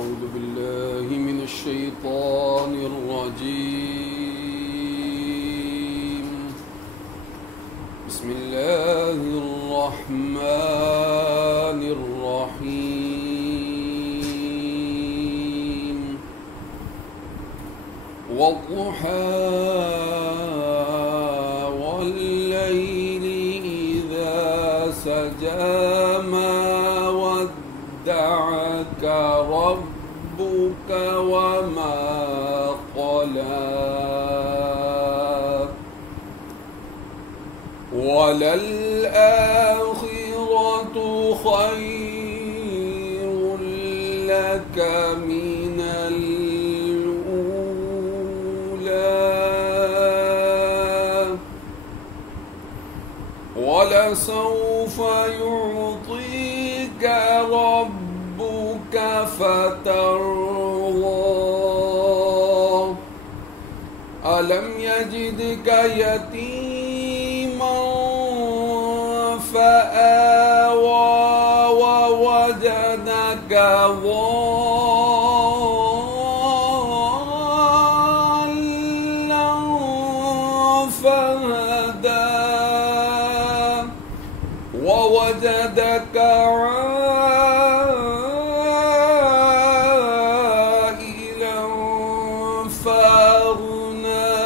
أعوذ بالله من الشيطان الرجيم. بسم الله الرحمن الرحيم. والضحى والليل إذا سجى ما ودعك ربك وما قلى وللآخرة خير لك من الأولى ولسوف يعطيك ربك فترضى ألم يجدك يتيما فآوى ووجدك ضالا فهدى ووجدك عائلا فأغنى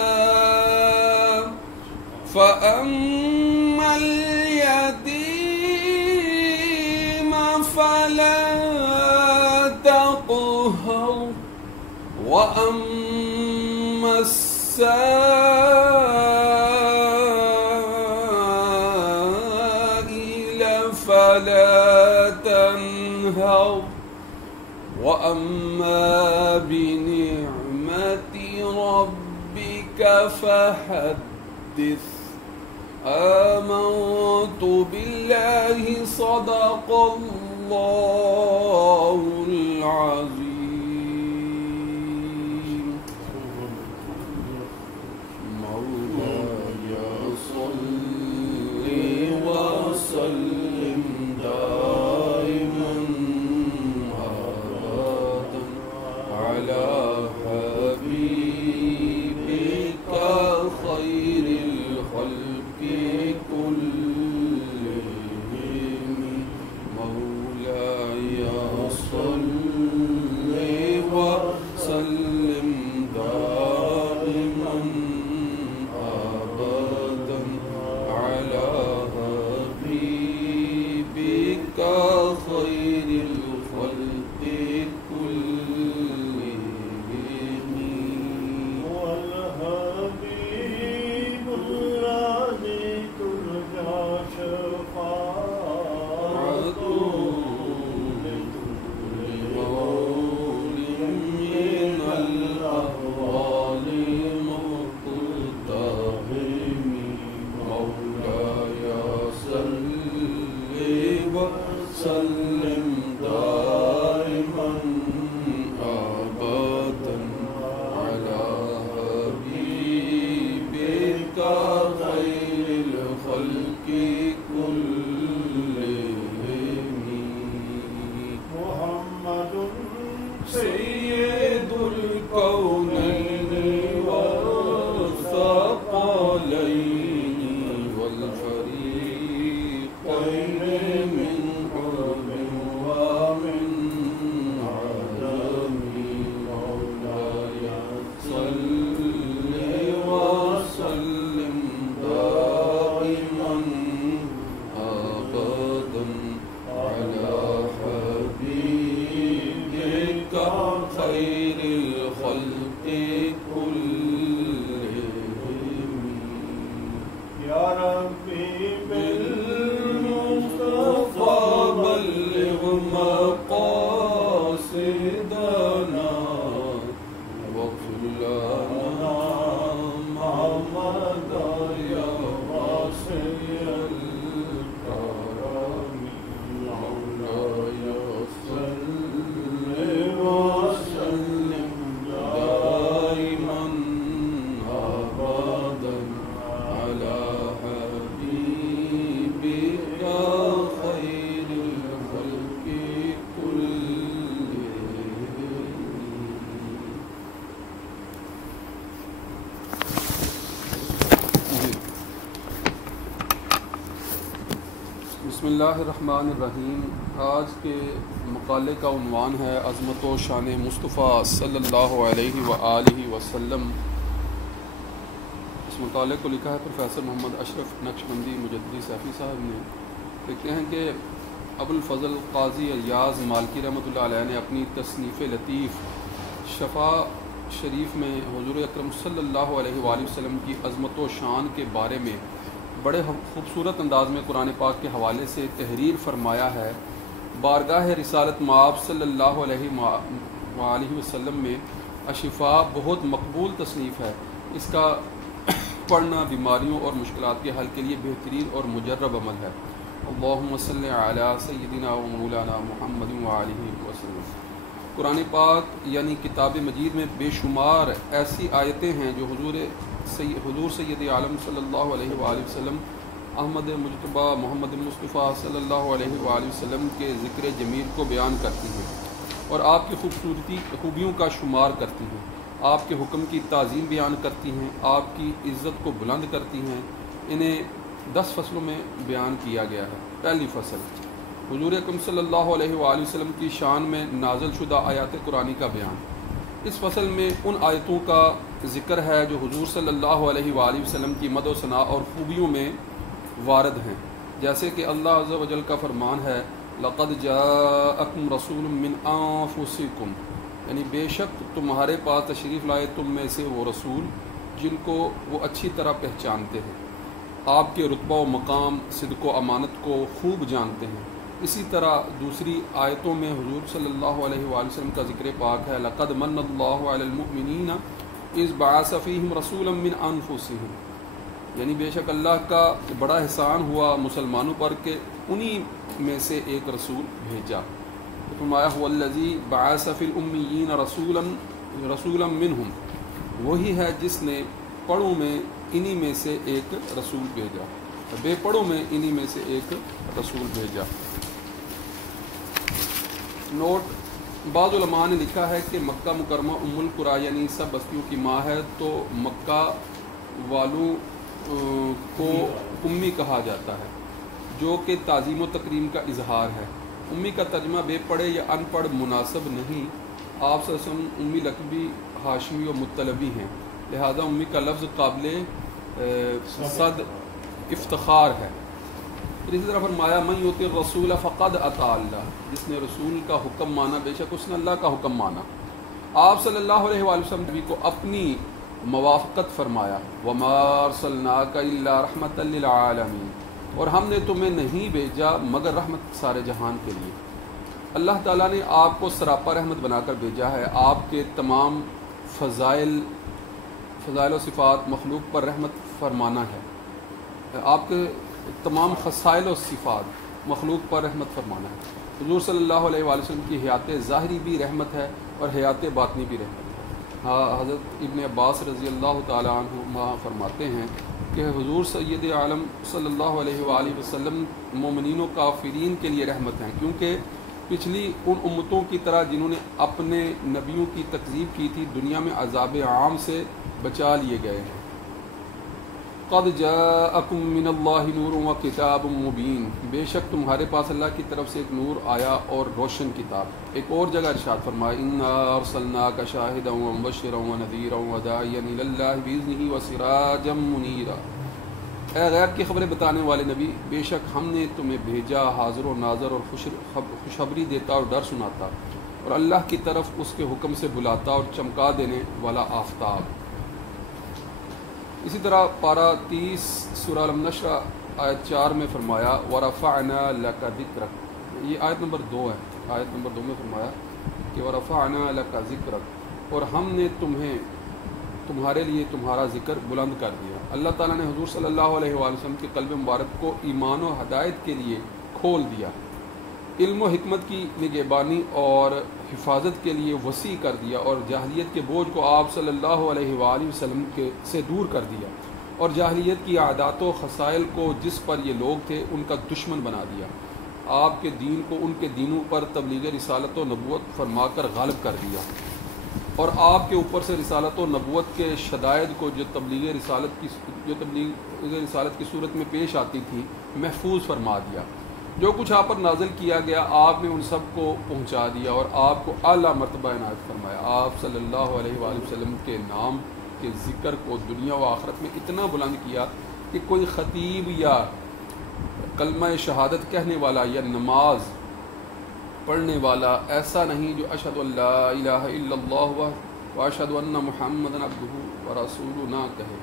فأما اليتيم فلا تقهر وأما السائل فلا تنهر وأما بنعمة ربك فحدث. آمنت بالله صدق الله العظيم. مولاي صل وسلم دائما أبدا على حبيبك خير الخلق كلهم. مولاي صل وسلم دائما أبدا على حبيبك خير الخلق كلهم. والحبيب الذي ترجى شفاعته لكل مول من الأهوال مقتحم. مولاي صل وسلم دائما أبدا على حبيبك خير الخلق كلهم. محمد سيد الكونين والثقلين والفريقين من حر ومن اللہ الرحمن الرحیم۔ آج کے مقالے کا عنوان ہے عظمت و شان مصطفیٰ صلی اللہ علیہ وآلہ وسلم۔ اس مقالے کو لکھا ہے پروفیسر محمد اشرف نقشبندی مجددی سیفی صاحب نے۔ لکھتے ہیں کہ ابو الفضل قاضی ایاز مالکی رحمۃ اللہ علیہ نے اپنی تصنیف لطیف شفا شریف میں حضور اکرم صلی اللہ علیہ وآلہ وسلم کی عظمت و شان کے بارے میں بڑے خوبصورت انداز میں قرآن پاک کے حوالے سے تحریر فرمایا ہے۔ بارگاہ رسالت مآب صلی اللہ علیہ وآلہ وسلم میں اشفاء بہت مقبول تصنیف ہے۔ اس کا پڑھنا بیماریوں اور مشکلات کے حل کے لیے بہترین اور مجرب عمل ہے۔ اللہم صلی علی سیدنا و مولانا محمد وآلہ وسلم۔ قرآن پاک یعنی کتاب مجید میں بے شمار ایسی آیتیں ہیں جو حضور سید عالم صلی اللہ علیہ وآلہ وسلم احمد مجتبیٰ محمد مصطفیٰ صلی اللہ علیہ وآلہ وسلم کے ذکر جمیل کو بیان کرتی ہیں اور آپ کی خوبیوں کا شمار کرتی ہیں، آپ کے حکم کی تعظیم بیان کرتی ہیں، آپ کی عزت کو بلند کرتی ہیں۔ انہیں 10 فصلوں میں بیان کیا گیا ہے۔ پہلی فصل حضور اکرم صلی اللہ علیہ وآلہ وسلم کی شان میں نازل شدہ آیات قرآنی کا بیان۔ اس فصل میں ان آیتوں کا ذکر ہے جو حضور صلی اللہ علیہ وآلہ وسلم کی مدح و ثناء اور خوبیوں میں وارد ہیں، جیسے کہ اللہ عز و جل کا فرمان ہے لَقَدْ جَاءَكُمْ رَسُولٌ مِّنْ أَنفُسِكُمْ، یعنی بے شک تمہارے پاس تشریف لائے تم میں سے وہ رسول جن کو وہ اچھی طرح پہچانتے ہیں، آپ کے رتبہ و مقام، صدق و امانت کو خوب جانتے ہیں۔ اسی طرح دوسری آیتوں میں حضور صلی اللہ علیہ وآلہ وسلم کا ذکر پاک ہے لَقَدْ مَنَّ اللَّهُ عَلَى الْمُؤْمِنِينَ اِذْ بَعَثَ فِيهِمْ رَسُولًا مِّنْ أَنفُسِهِمْ، یعنی بے شک اللہ کا بڑا احسان ہوا مسلمانوں پر کہ انہی میں سے ایک رسول بھیجا۔ فرمایا هُوَ الَّذِي بَعَثَ فِي الْأُمِّيِّينَ رَسُولًا مِّنْهُمْ، وہی ہے جس نے پڑھوں میں انہی میں سے ایک رسول بھیجا، بے پڑھوں میں انہی میں سے ایک رسول بھیجا۔ نوٹ: بعض علماء نے لکھا ہے کہ مکہ مکرمہ ام القریٰ یعنی سب بستیوں کی ماں ہے، تو مکہ والوں کو امی کہا جاتا ہے، جو کہ تعظیم و تکریم کا اظہار ہے۔ امی کا ترجمہ بے پڑھے یا ان پڑھ مناسب نہیں۔ آپ صلی اللہ علیہ وسلم امی لقبی ہاشمی و مطلبی ہیں، لہذا امی کا لفظ قابل صد افتخار ہے۔ پھر اسی طرح فرمایا من یطع الرسول فقد اطاع اللہ، جس نے رسول کا حکم مانا بے شک اس نے اللہ کا حکم مانا۔ آپ صلی اللہ علیہ وآلہ وسلم نبی کو اپنی موافقت فرمایا وما ارسلناک الا رحمۃ للعالمین، اور ہم نے تمہیں نہیں بھیجا مگر رحمت سارے جہان کے لیے۔ اللہ تعالیٰ نے آپ کو سراپا رحمت بنا کر بھیجا ہے۔ آپ کے تمام فضائل و صفات مخلوق پر رحمت فرمانا ہے، آپ کے تمام خصائل و صفات مخلوق پر رحمت فرمانا ہے۔ حضور صلی اللہ علیہ وآلہ وسلم کی حیات ظاہری بھی رحمت ہے اور حیات باطنی بھی رحمت ہے۔ حضرت ابن عباس رضی اللہ تعالیٰ عنہ فرماتے ہیں کہ حضور سید عالم صلی اللہ علیہ وآلہ وسلم مومنین و کافرین کے لیے رحمت ہیں، کیونکہ پچھلی ان امتوں کی طرح جنہوں نے اپنے نبیوں کی تکذیب کی تھی دنیا میں عذاب عام سے بچا لیے گئے ہیں۔ قد جاءکم من اللہ نور و کتاب مبین، بے شک تمہارے پاس اللہ کی طرف سے ایک نور آیا اور روشن کتاب۔ ایک اور جگہ ارشاد فرمایا انا ارسلناک شاہدا ومبشرا ونذیرا وداعیا الی اللہ باذنہ وسراجا منیرا، اے غیب کی خبریں بتانے والے نبی، بے شک ہم نے تمہیں بھیجا حاضر و ناظر اور خوشخبری دیتا اور ڈر سناتا، اور اللہ کی طرف اس کے حکم سے بلاتا اور چمکا دینے والا آفتاب۔ اسی طرح پارہ 30 سورہ النشر آیت 4 میں فرمایا وَرَفَعْنَا لَكَ ذِكْرَكَ، یہ آیت نمبر 2 ہے۔ آیت نمبر 2 میں فرمایا کہ وَرَفَعْنَا لَكَ ذِكْرَكَ، اور ہم نے تمہارے لیے تمہارا ذکر بلند کر دیا۔ اللہ تعالیٰ نے حضور صلی اللہ علیہ وآلہ وسلم کے قلب مبارک کو ایمان و ہدایت کے لیے کھول دیا، علم و حکمت کی نگہبانی اور حفاظت کے لیے وسیع کر دیا، اور جاہلیت کے بوجھ کو آپ صلی اللہ علیہ وآلہ وسلم سے دور کر دیا، اور جاہلیت کی عادات و خصائل کو جس پر یہ لوگ تھے ان کا دشمن بنا دیا۔ آپ کے دین کو ان کے دینوں پر تبلیغ رسالت و نبوت فرما کر غالب کر دیا، اور آپ کے اوپر سے رسالت و نبوت کے شدائد کو جو تبلیغ رسالت کی صورت میں پیش آتی تھی محفوظ فرما دیا۔ جو کچھ آپ پر نازل کیا گیا آپ نے ان سب کو پہنچا دیا اور آپ کو اعلیٰ مرتبہ عنایت فرمایا. آپ صلی اللہ علیہ وآلہ وسلم کے نام کے ذکر کو دنیا و آخرت میں اتنا بلند کیا کہ کوئی خطیب یا کلمہ شہادت کہنے والا یا نماز پڑھنے والا ایسا نہیں جو اشہد ان لا الہ الا اللہ و اشہد ان محمد عبدہ ورسولہ نہ کہے.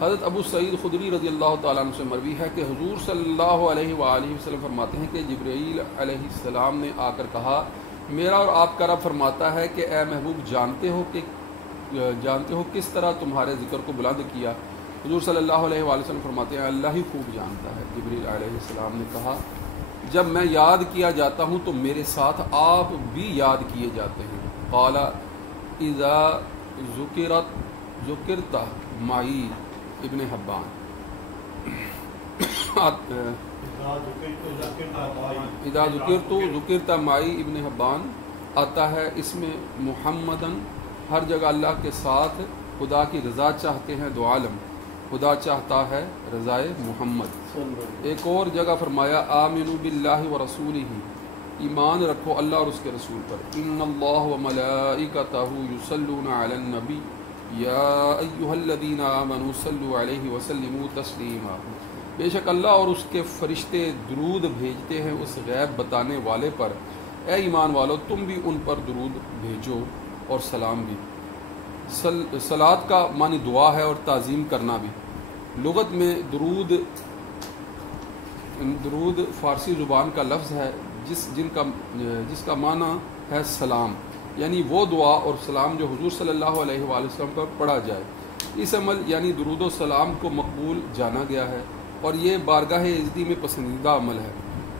حضرت ابو سعید خدری رضی اللہ تعالیٰ عنہ سے مروی ہے کہ حضور صلی اللہ علیہ وآلہ وسلم فرماتے ہیں کہ جبرائیل علیہ السلام نے آ کر کہا میرا اور آپ کا رب فرماتا ہے کہ اے محبوب جانتے ہو کس طرح تمہارے ذکر کو بلند کیا. حضور صلی اللہ علیہ وآلہ وسلم فرماتے ہیں اللہ ہی خوب جانتا ہے. جبرائیل علیہ السلام نے کہا جب میں یاد کیا جاتا ہوں تو میرے ساتھ آپ بھی یاد کیے جاتے ہیں. قال اذا ذکرت معی ابن حبان اذا ذکرت معی ابن حبان آتا ہے اس میں محمدن ہر جگہ اللہ کے ساتھ خدا کی رضا چاہتے ہیں دو عالم خدا چاہتا ہے رضائے محمد. ایک اور جگہ فرمایا آمنوا باللہ ورسولہ ایمان رکھو اللہ اور اس کے رسول پر. ان اللہ وملائکتہ یصلون علی النبی یا ایھا الذین آمنوا صلوا علیہ وسلموا تسلیما. بے شک اللہ اور اس کے فرشتے درود بھیجتے ہیں اس غیب بتانے والے پر. اے ایمان والو تم بھی ان پر درود بھیجو اور سلام بھی. صلات کا معنی دعا ہے اور تعظیم کرنا بھی. لغت میں درود فارسی زبان کا لفظ ہے جس کا معنی ہے سلام، یعنی وہ دعا اور سلام جو حضور صلی اللہ علیہ وآلہ وسلم پر پڑھا جائے. اس عمل یعنی درود و سلام کو مقبول جانا گیا ہے اور یہ بارگاہ عزتی میں پسندیدہ عمل ہے.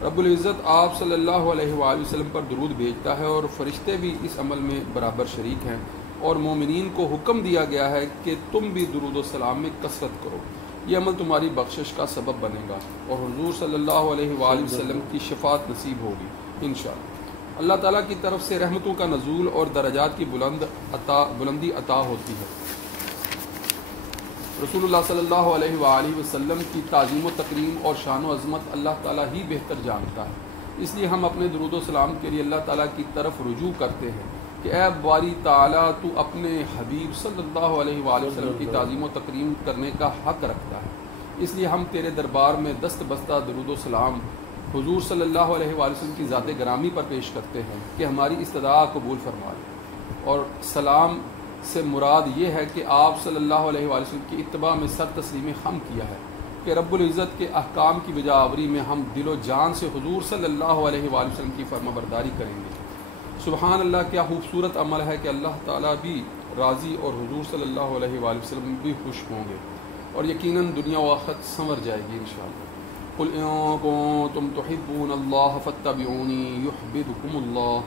رب العزت آپ صلی اللہ علیہ وآلہ وسلم پر درود بھیجتا ہے اور فرشتے بھی اس عمل میں برابر شریک ہیں اور مومنین کو حکم دیا گیا ہے کہ تم بھی درود و سلام میں کثرت کرو. یہ عمل تمہاری بخشش کا سبب بنے گا اور حضور صلی اللہ علیہ وآلہ وسلم کی شفاعت نصیب ہوگی انشاءاللہ. اللہ تعالیٰ کی طرف سے رحمتوں کا نزول اور درجات کی بلندی عطا ہوتی ہے. رسول اللہ صلی اللہ علیہ وآلہ وسلم کی تعظیم و تکریم اور شان و عظمت اللہ تعالیٰ ہی بہتر جانتا ہے. اس لیے ہم اپنے درود و سلام کے لیے اللہ تعالیٰ کی طرف رجوع کرتے ہیں کہ اے باری تعالیٰ تو اپنے حبیب صلی اللہ علیہ وآلہ وسلم کی تعظیم و تکریم کرنے کا حق رکھتا ہے. اس لیے ہم تیرے دربار میں دست بستہ درود و سلام حضور صلی اللہ علیہ وآلہ وسلم کی ذات گرامی پر پیش کرتے ہیں کہ ہماری استدعا قبول فرما لے. اور سلام سے مراد یہ ہے کہ آپ صلی اللہ علیہ وآلہ وسلم کی اتباع میں سر تسلیم خم کیا ہے کہ رب العزت کے احکام کی بجا آوری میں ہم دل و جان سے حضور صلی اللہ علیہ وآلہ وسلم کی فرما برداری کریں گے. سبحان اللہ کیا خوبصورت عمل ہے کہ اللہ تعالیٰ بھی راضی اور حضور صلی اللہ علیہ وآلہ وسلم بھی خوش ہوں گے اور یقیناً دنیا و آخرت سنور جائے گی انشاءاللہ. قل ان کنتم تحبون اللہ فاتبعونی یحببکم اللہ.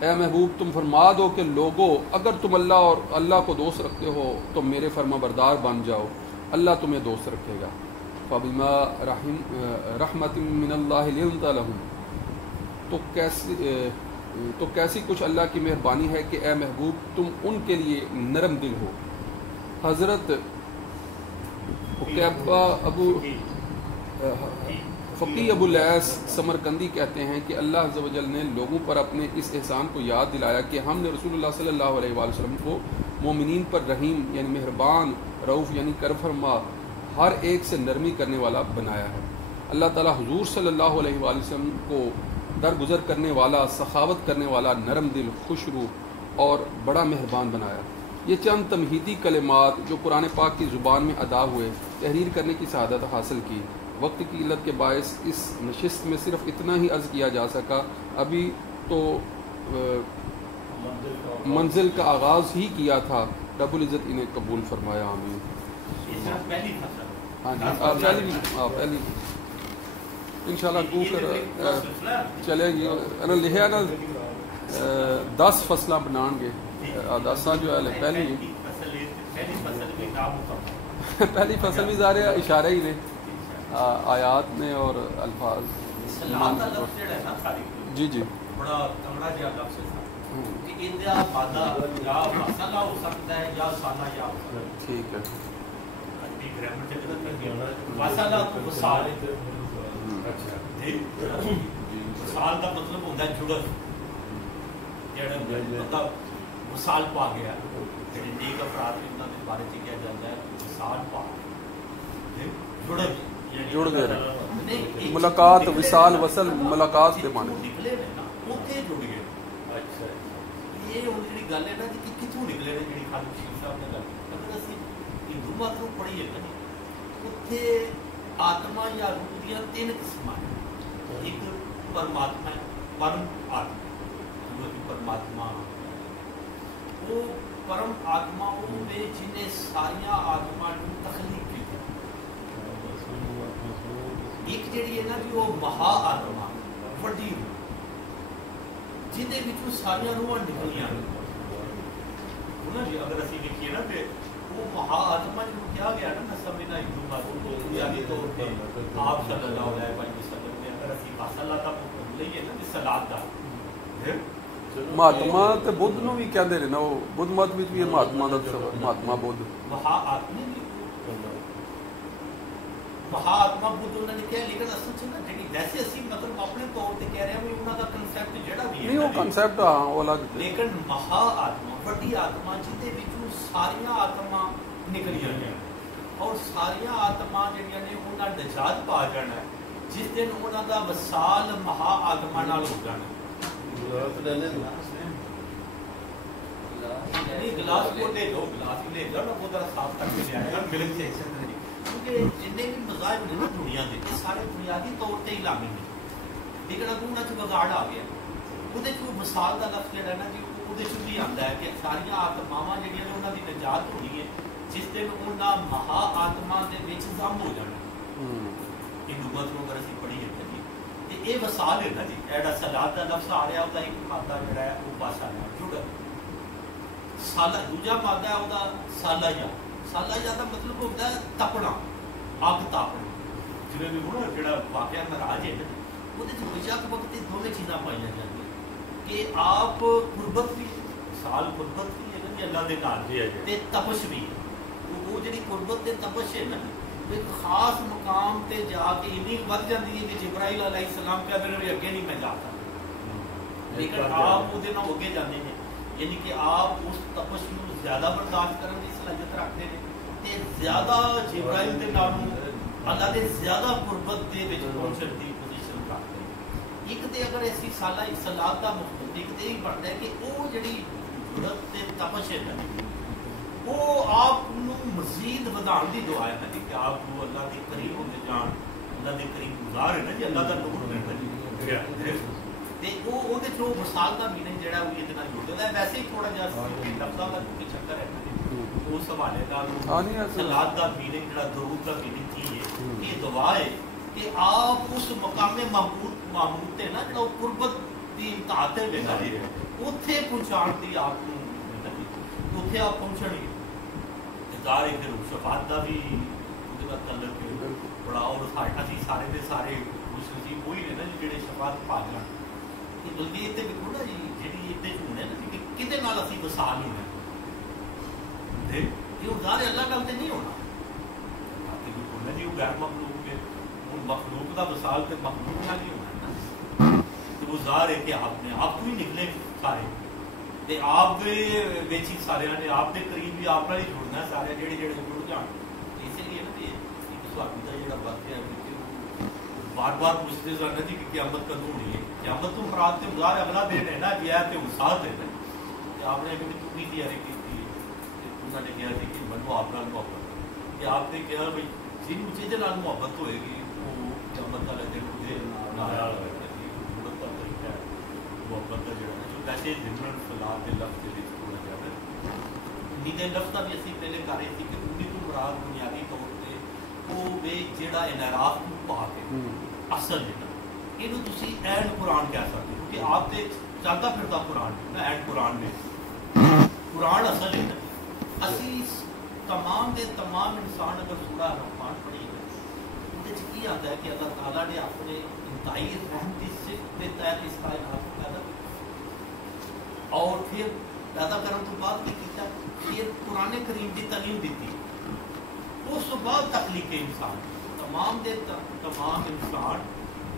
اے محبوب تم فرما دو کہ لوگو اگر تم اللہ اور اللہ کو دوست رکھتے ہو تو میرے فرما بردار بن جاؤ اللہ تمہیں دوست رکھے گا. فبما رحمت من اللہ لنت لہم. تو کیسی کچھ اللہ کی مہربانی ہے کہ اے محبوب تم ان کے لیے نرم دل ہو. حضرت فقی ابو لیث سمرقندی کہتے ہیں کہ اللہ عز و جل نے لوگوں پر اپنے اس احسان کو یاد دلایا کہ ہم نے رسول اللہ صلی اللہ علیہ وآلہ وسلم کو مومنین پر رحیم یعنی مہربان، رؤوف یعنی کرفرما، ہر ایک سے نرمی کرنے والا بنایا ہے. اللہ تعالیٰ حضور صلی اللہ علیہ وآلہ وسلم کو درگزر کرنے والا، سخاوت کرنے والا، نرم دل، خوش روح اور بڑا مہربان بنایا. یہ چند تمہیدی کلمات جو قرآن پاک کی زبان میں ادا ہوئے تحریر کرنے کی سعادت حاصل کی. وقت کی قلت کے باعث اس نشست میں صرف اتنا ہی عرض کیا جا سکا. ابھی تو منزل کا آغاز ہی کیا تھا. رب العزت انہیں قبول فرمایا. آمین. پہلی انشاءاللہ کو پھر چلے گی لکھا نا 10 فصلیں بنان گے. 10 جو ہے پہلی فصل بھی ظاہر اشارے ہی نے آیات میں اور الفاظ. جی جی ٹھیک ہے. وصال کا مطلب ہوتا ہے جڑن، جڑا بندہ وصال پا گیا، جڑے نیک افراد نے انہوں کے بارے میں کہا جاتا ہے وصال پا گیا، جڑن جڑ گئے، ملاقات وصال وصل ملاقات کے معنی نکلے نا اوتھے جڑ گئے۔ اچھا یہ ہن جڑی گل ہے نا کہ کتھوں نکلے نے، جڑی خالد شیخ صاحب نے گل اگر اسی ہندو مت نوں پڑھیے نا اوتھے آتما یا روح دیاں تین قسم ہیں، ایک پرماتما ہے، پرم آتما جو پرماتما، وہ پرم آتما وہ جنہیں ساریا آتما نوں تخلیق کی، ایک جڑی ہے نا کہ وہ مہا آتما وڈی روح جہدے وچوں ساریا روحاں نکلیاں جی۔ اگر اسی دیکھیے نا کہ وہ مہا آتما جو کیا گیا نا نسبنا ہندو مت بنیادی طور پہ آپ صلی اللہ علیہ وسلم نے اگر اسی صلاح کا لئیے نا صلاح کا مہاتما تے بدھ نو بھی کہندے نے نا، وہ بدھ مت وچ بھی مہاتما دا مہاتما بدھ مہا آتما مہا آتما بدھ انہوں نے کہا، لیکن اصل چ نا جڑی ویسے اسی مطلب اپنے طور تے کہہ رہے ہیں انہوں دا کنسیپٹ جڑا بھی ہے نہیں، وہ کنسیپٹ ہاں وہ الگ، لیکن مہا آتما وڈی آتما جہدے وچوں ساریاں آتما نکلیاں ہیں اور ساریاں آتما جڑیاں نے انہاں نجات پا جانا ہے جس دن انہاں دا وصال مہا آتما نال ہو جانا ہے۔ نہیں گلاس کو دے دو، گلاس لے لو نا، وہ ذرا صاف کر کے لے آئے گا ملک سے، کیونکہ جتنے بھی مذاہب نے نا دنیا کے یہ سارے بنیادی طور تے اسلامی نے، لیکن اگر انہاں چ بگاڑ آ گیا وہ مثال کا لفظ جہاں نا جی وہ بھی آتا ہے کہ ساریا آتماواں جہاں نے انہوں کی نجات ہونی ہے جس دن انہاں مہا آتما دے وچ ضم ہو جانا۔ ہندو مت نوں اگر اسی پڑھیے نا جی تے یہ وصال ہے نا جی، ایڈا سلاد کا لفظ آ رہا وہ ایک مادہ جڑا ہے وہ پاسا جڑ سالہ، دوجا مادہ ہے وہ سالیا، سالیا کا مطلب ہوتا ہے تپنا، اگ تاپنا، جی بھی ہونا جڑا واقعہ مہاراج ہے نا وہ بیشک وقت دونوں چیزاں پائی جاتی کہ آپ قربت بھی سال قربت بھی ہے نا اللہ کے نال تے تپش بھی ہے، وہ جڑی قربت تے تپش ہے نا ایک خاص مقام تے جا کے اتنی ود جاتی ہے کہ جبرائیل علیہ السلام کہتے ہیں اگے نہیں میں جاتا، لیکن آپ وہ دن اگے جانے ہیں، یعنی کہ آپ اس تپش کو زیادہ برداشت کرنے کی صلاحیت رکھتے ہیں تے زیادہ جبرائیل دے نالوں اللہ دے زیادہ قربت دے وچ پہنچن دی پوزیشن رکھتے ہیں۔ ایک تے اگر ایسی سالہ اصلاحات کا مقصد ایک تے ہی بنتا ہے کہ وہ جڑی جڑت تے تپش ہے نا وہ آپ مزید ودان دی دعا ہے نا کہ آپ کو اللہ کے قریب ہوتے جان، اللہ کے قریب گزار ہے نا جی، اللہ کا نور ملتا جی تے وہ مثال کا میننگ جڑا وہ یہ جڑتا ہے۔ ویسے ہی تھوڑا جہا لفظاں کا کیونکہ چکر ہے اس حوالے کا سلاد کا میننگ جڑا درود کا میننگ کی ہے یہ دعا ہے کہ آپ اس مقام معمود تے نا جڑا قربت دی انتہا تے ویلا جی اوتھے پہنچان دی آپ کو اوتھے آپ پہنچن گے ظاہر ہے پھر شفاعت کا بھی اس کا تعلق بڑا، اور اسی سارے دے سارے خوش نصیب وہی نے نا جڑے شفاعت پا جان، بلکہ یہ دیکھو نا جی جی اتنے ہونے نا کہ کدے نال اسی وصال ہونا یہ ظاہر اللہ نال تے نہیں ہونا جی، وہ غیر مخلوق ہے، مخلوق کا وصال تے مخلوق نال ہی ہونا نا، تو وہ ظاہر ہے کہ آپ نے آپ کو ہی نکلے سارے تے آپ دے وچ ہی سارے نے آپ دے قریب بھی آپ نال ہی جڑنا سارے جڑے جڑے جڑ جان، اس لیے نا ایک سوال دا جڑا واقعہ ہے بار بار پوچھتے رہنا جی کہ قیامت کدوں ہونی ہے، قیامت تو مراد تے ظاہر اگلا دن ہے نا جی، ہے تے وصال دن ہے کہ آپ نے کبھی چنی تیاری کی تھی، انہوں نے کہا کہ منو آپ نال محبت، کہ آپ نے کہا بھائی جن چیز نال محبت ہوئے گی وہ قیامت والا دن مجھے نال محبت کا طریقہ ہے، محبت کا جڑا جو ویسے جنرل فلاح کے لفظ کے لیے تھوڑا زیادہ نیدے لفظ کا بھی اسی پہلے کر رہے تھے کہ انہیں تو مراد بنیادی طور پہ وہ جڑا انحراف کو پا کے اصل جہاں یہ تھی اینڈ قرآن کہہ سکتے ہو کہ آپ کے چلتا پھرتا قرآن ہے نا، اینڈ قرآن میں قرآن اصل ہے نا، اسی تمام دے تمام انسان اگر سورہ رحمان پڑھی ہے وہ کی آتا ہے کہ اللہ تعالیٰ نے اپنے انتہائی رحمتی صفت کے تحت اس کائنات کو پیدا کیا اور پھر پیدا کرنے تو بعد بھی کیا پھر قرآن کریم کی تعلیم دیتی، اس بعد تخلیق انسان تمام دے تمام انسان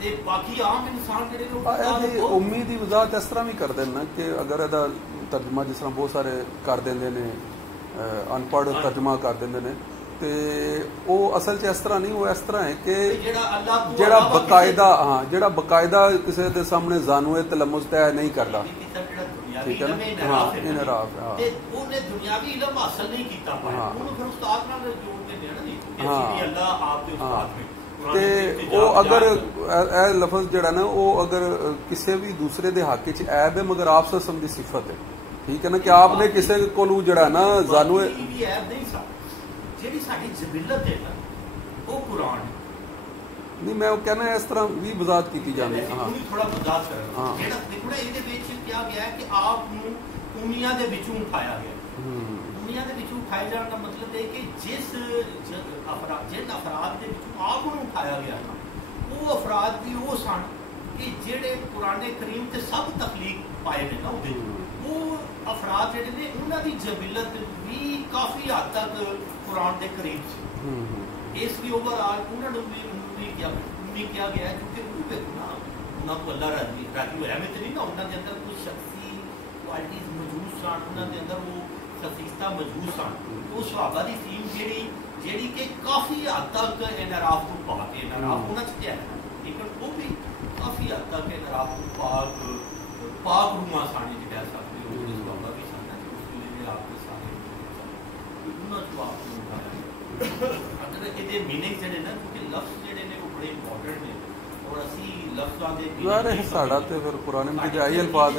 ਤੇ ਬਾਕੀ ਆਮ ਇਨਸਾਨ ਜਿਹੜੇ ਲੋਕ ਉਮੀਦ ਦੀ ਵਜ਼ਾਹਤ ਇਸ ਤਰ੍ਹਾਂ ਵੀ ਕਰਦੇ ਨੇ ਕਿ ਅਗਰ ਇਹਦਾ ਤਰਜਮਾ ਜਿਸ ਤਰ੍ਹਾਂ ਬਹੁਤ ਸਾਰੇ ਕਰ ਦਿੰਦੇ ਨੇ ਅਨਪੜ੍ਹ ਤਰਜਮਾ ਕਰ ਦਿੰਦੇ ਨੇ ਤੇ ਉਹ ਅਸਲ 'ਚ ਇਸ ਤਰ੍ਹਾਂ ਨਹੀਂ ਉਹ ਇਸ ਤਰ੍ਹਾਂ ਹੈ ਕਿ ਜਿਹੜਾ ਬਕਾਇਦਾ ਕਿਸੇ ਦੇ ਸਾਹਮਣੇ ਜ਼ਾਨੂਏ ਤਲਮੁਜ਼ ਤੈਅ ਨਹੀਂ ਕਰਦਾ ਠੀਕ ਹੈ ਨਾ ਹਾਂ ਇਨਰਾਫ ਹਾਂ ਤੇ ਉਹਨੇ ਦੁਨਿਆਵੀ ਇਲਮ ਹਾਸਲ ਨਹੀਂ ਕੀਤਾ ਪਾਇਆ ਉਹਨੂੰ ਫਿਰ ਉਸਤਾਦ ਨਾਲ ਜੋੜਦੇ ਨੇ ਨਾ ਜੀ ਕਿ ਅੱਲਾ ਆਪ ਦੇ ਉਸਤਾਦ ਨੇ ਤੇ ਉਹ ਅਗਰ ਇਹ ਲਫ਼ਜ਼ ਜਿਹੜਾ ਨਾ ਉਹ ਅਗਰ ਕਿਸੇ ਵੀ ਦੂਸਰੇ ਦੇ ਹੱਕ 'ਚ ਐਬ ਹੈ ਮਗਰ ਆਪ ਸਸਮ ਦੀ ਸਿਫਤ ਹੈ ਠੀਕ ਹੈ ਨਾ ਕਿ ਆਪ ਨੇ ਕਿਸੇ ਕੋਲੋਂ ਜਿਹੜਾ ਨਾ ਜ਼ਾਨੂ ਵੀ ਐਬ ਨਹੀਂ ਸਾ ਜਿਹੜੀ ਸਾਡੀ ਜ਼ਬੀਲਤ ਹੈ ਨਾ ਉਹ ਕੁਰਾਨ ਨਹੀਂ ਮੈਂ ਉਹ ਕਹਿੰਦਾ ਇਸ ਤਰ੍ਹਾਂ ਵੀ ਵਜ਼ਾਹਤ ਕੀਤੀ ਜਾਂਦੀ ਹਾਂ ਥੋੜਾ ਵਜ਼ਾਹਤ ਕਰਨਾ ਜਿਹੜਾ ਦੇਖੋ ਨਾ ਇਹਦੇ ਵਿੱਚ ਕਿਹਾ ਗਿਆ ਹੈ ਕਿ ਆਪ ਨੂੰ ਉਮੀਆਂ ਦੇ ਵਿੱਚੋਂ ਉਠਾਇਆ ਗਿਆ ਦੁਨੀਆ ਦੇ ਵਿੱਚੋਂ ਉਠਾਏ ਜਾਣ ਦਾ ਮਤਲਬ ਹੈ ਕਿ ਜਿਨ ਅਫਰਾਦ ਦੇ ਵਿੱਚੋਂ ਆਪ ਨੂੰ ਉਠਾਇਆ ਗਿਆ ਉਹ ਅਫਰਾਦ ਵੀ ਉਹ ਸਨ ਕਿ ਜਿਹੜੇ ਕੁਰਾਨ ਕਰੀਮ ਤੇ ਸਭ ਤਖਲੀਕ ਪਾਏ ਨੇ ਨਾ ਉਹਦੇ ਉਹ ਅਫਰਾਦ ਜਿਹੜੇ ਨੇ ਉਹਨਾਂ ਦੀ ਜਬੀਲਤ ਵੀ ਕਾਫੀ ਹੱਦ ਤੱਕ ਕੁਰਾਨ ਦੇ ਕਰੀਬ ਸੀ ਇਸ ਲਈ ਓਵਰਆਲ ਉਹਨਾਂ ਨੂੰ ਵੀ ਕਿਹਾ ਗਿਆ ਕਿਉਂਕਿ ਉਹ ਵੇਖੋ ਨਾ ਉਹਨਾਂ ਨੂੰ ਅੱਲਾ ਰਾਜੀ ਹੋਇਆ ਮੈਂ ਤੇ ਨਹੀਂ ਨਾ ਉਹਨਾਂ ਦੇ ਅੰਦਰ ਕੁਝ ਸ਼ਖਸੀ ਕੁਆਲਿਟੀਜ਼ ਮੌਜੂਦ ਸਨ ਉਹਨਾਂ ਦੇ ਅੰਦਰ ਉਹ ਖਸੀਸਤਾ ਮੌਜੂਦ ਸਨ ਉਹ ਸੁਹਾਬਾ ਦੀ ਟੀਮ ਜਿਹੜੀ ਕਿ ਕਾਫੀ ਹੱਦ ਤੱਕ ਇਨਰਾਫ ਤੋਂ ਪਾ ਕੇ ਇਨਰਾਫ ਉਹਨਾਂ 'ਚ ਕਿਹਾ ਲੇਕਿਨ ਉਹ ਵੀ ਕਾਫੀ ਹੱਦ ਤੱਕ ਇਨਰਾਫ ਤੋਂ ਪਾਕ ਰੂਮਾਂ ਸਨ ਜਿਹੜੇ ਕਹਿ ਸਕਦੇ ਹੋ ਜਿਹੜੇ ਸੁਹਾਬਾ ਵੀ ਸਨ ਉਸ ਵੇਲੇ ਆਪ ਦੇ ਸਾਰੇ ਉਹਨਾਂ 'ਚ ਆਪ ਨੂੰ ਅਗਰ ਇਹਦੇ ਮੀਨਿੰਗ ਜਿਹੜੇ ਨਾ ਕਿਉਂਕਿ ਲਫ਼ਜ਼ ਜਿਹੜੇ ਨੇ ਉਹ ਬੜੇ ਇੰਪੋਰਟੈਂਟ ਨੇ ਔਰ ਅਸੀਂ ਲਫ਼ਜ਼ਾਂ ਦੇ ਯਾਰ ਇਹ ਸਾਡਾ ਤੇ ਫਿਰ ਕੁਰਾਨ ਵਿੱਚ ਦੇ ਆਈ ਅਲਫਾਜ਼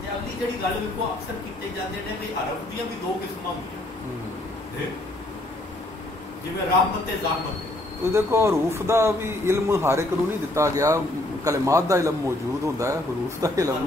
ਤੇ ਅਗਲੀ ਜਿਹੜੀ ਗੱਲ ਵੇਖੋ ਅਕਸਰ ਕੀਤੇ ਜਾਂਦੇ ਨੇ ਵੀ ਅਰਬ ਦੀਆਂ ਵੀ ਦੋ ਕਿਸਮਾਂ ਹੁੰਦੀਆਂ ਜਿਵੇਂ ਰਹਿਮਤ ਤੇ ਜ਼ਾਹਮਤ ਉਹ ਦੇਖੋ ਹਰੂਫ ਦਾ ਵੀ ਇਲਮ ਹਰ ਇੱਕ ਨੂੰ ਨਹੀਂ ਦਿੱਤਾ ਗਿਆ ਕਲਮਾਤ ਦਾ ਇਲਮ ਮੌਜੂਦ ਹੁੰਦਾ ਹੈ ਹਰੂਫ ਦਾ ਇਲਮ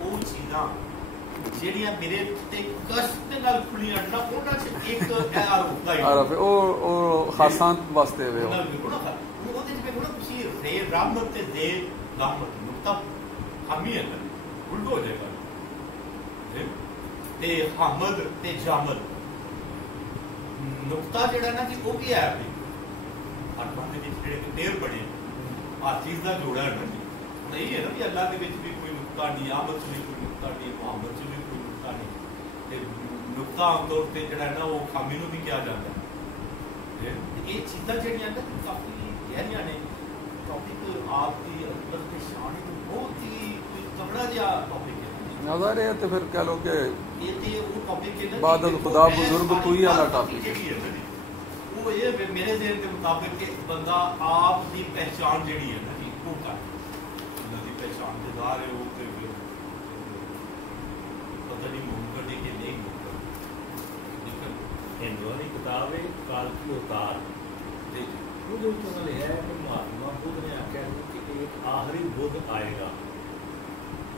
ਉਹ ਚੀਜ਼ਾਂ ਜਿਹੜੀਆਂ ਮੇਰੇ ਤੇ ਕਸ਼ਟ ਦੇ ਨਾਲ ਖੁੱਲੀਆਂ ਨਾ ਉਹਨਾਂ 'ਚ ਇੱਕ ਆਰੂਫ ਦਾ ਆਰੂਫ ਉਹ ਖਾਸਾਂ ਵਾਸਤੇ ਵੇ ਉਹਦੇ 'ਚ ਵੇਖੋ ਨਾ ਤੁਸੀਂ ਰੇ ਰਹਿਮਤ ਤੇ ਦੇ ਰਹਿਮਤ ਨੁਕਤਾ ਖਾਮੀ ਹੈ ਨਾ ਉਲਟ ਹੋ ਜਾਏਗਾ ਤੇ ਹਮਦ ਤੇ ਜਾਮਦ ਨੁਕਤਾ ਜਿਹੜਾ ਨਾ ਜੀ ਉਹ ਵੀ ਹੈ ਵੀ ਅਰਬਾਂ ਦੇ ਵਿੱਚ ਜਿਹੜੇ ਤੇਰ ਬਣੇ ਹਰ ਚੀਜ਼ ਦਾ ਜੋੜਾ ਹੈ ਨਾ ਜੀ ਇਹ ਹੈ ਨਾ ਵੀ ਅੱਲਾ ਦੇ ਵਿੱਚ ਵੀ ਕੋਈ ਨੁਕਤਾ ਨਹੀਂ ਆਮਦ 'ਚ ਵੀ ਕੋਈ ਨੁਕਤਾ ਨਹੀਂ ਮੁਹੰਮਦ 'ਚ ਵੀ ਕੋਈ ਨੁਕਤਾ ਨਹੀਂ ਤੇ ਨੁਕਤਾ ਆਮ ਤੌਰ ਤੇ ਜਿਹੜਾ ਨਾ ਉਹ ਖਾਮੀ ਨੂੰ ਵੀ ਕਿਹਾ ਜਾਂਦਾ ਹੈ ਇਹ ਚੀਜ਼ਾਂ ਜਿਹੜੀਆਂ ਨਾ ਕਾਫੀ ਗਹਿਰੀਆਂ ਨੇ ਟੌਪਿਕ ਆਪ ਦੀ ਅਕਬਰ ਤੇ ਸ਼ਾਨ ਬਹੁਤ ਹੀ ਕੋਈ ਤਗੜਾ ਜਿਹਾ ਟੌਪਿਕ ਹੈ ਨਜ਼ਰ ਇਹ ਤੇ ਫਿਰ ਕਹਿ ਲੋ ਕਿ ਇਹ ਤੇ ਉਹ ਟੌਪਿਕ ਹੈ ਬਾਦਲ ਖੁਦਾ ਬਜ਼ੁਰਗ ਤੂੰ ਹੀ ਵਾਲਾ ਟੌਪਿਕ ਉਹ ਇਹ ਮੇਰੇ ਜ਼ਿਹਨ ਦੇ ਮੁਤਾਬਿਕ ਕਿ ਬੰਦਾ ਆਪ ਦੀ ਪਹਿਚਾਣ ਜਿਹੜੀ ਹੈ ਨਾ ਜੀ ਉਹ ਕਰ ਉਹਨਾਂ ਦੀ ਪਹਿਚਾਣ ਦੇ ਦਾਰ ਹੈ ਉਹ ਤੇ ਪਤਾ ਨਹੀਂ ਮੁਮਕਨ ਹੈ ਕਿ ਨਹੀਂ ਮੁਮਕਨ ਲੇਕਿਨ ਹਿੰਦੂਆਂ ਦੀ ਕਿਤਾਬ ਹੈ ਕਾਲ ਕੀ ਉਤਾਰ ਤੇ ਉਹਦੇ ਵਿੱਚ ਉਹਨਾਂ ਲਿਖਿਆ ਹੈ ਕਿ ਮਹਾਤਮਾ ਬੁੱਧ ਨੇ ਆਖਿਆ ਕਿ ਇੱਕ ਆਖਰੀ ਬੁੱਧ ਆਏਗਾ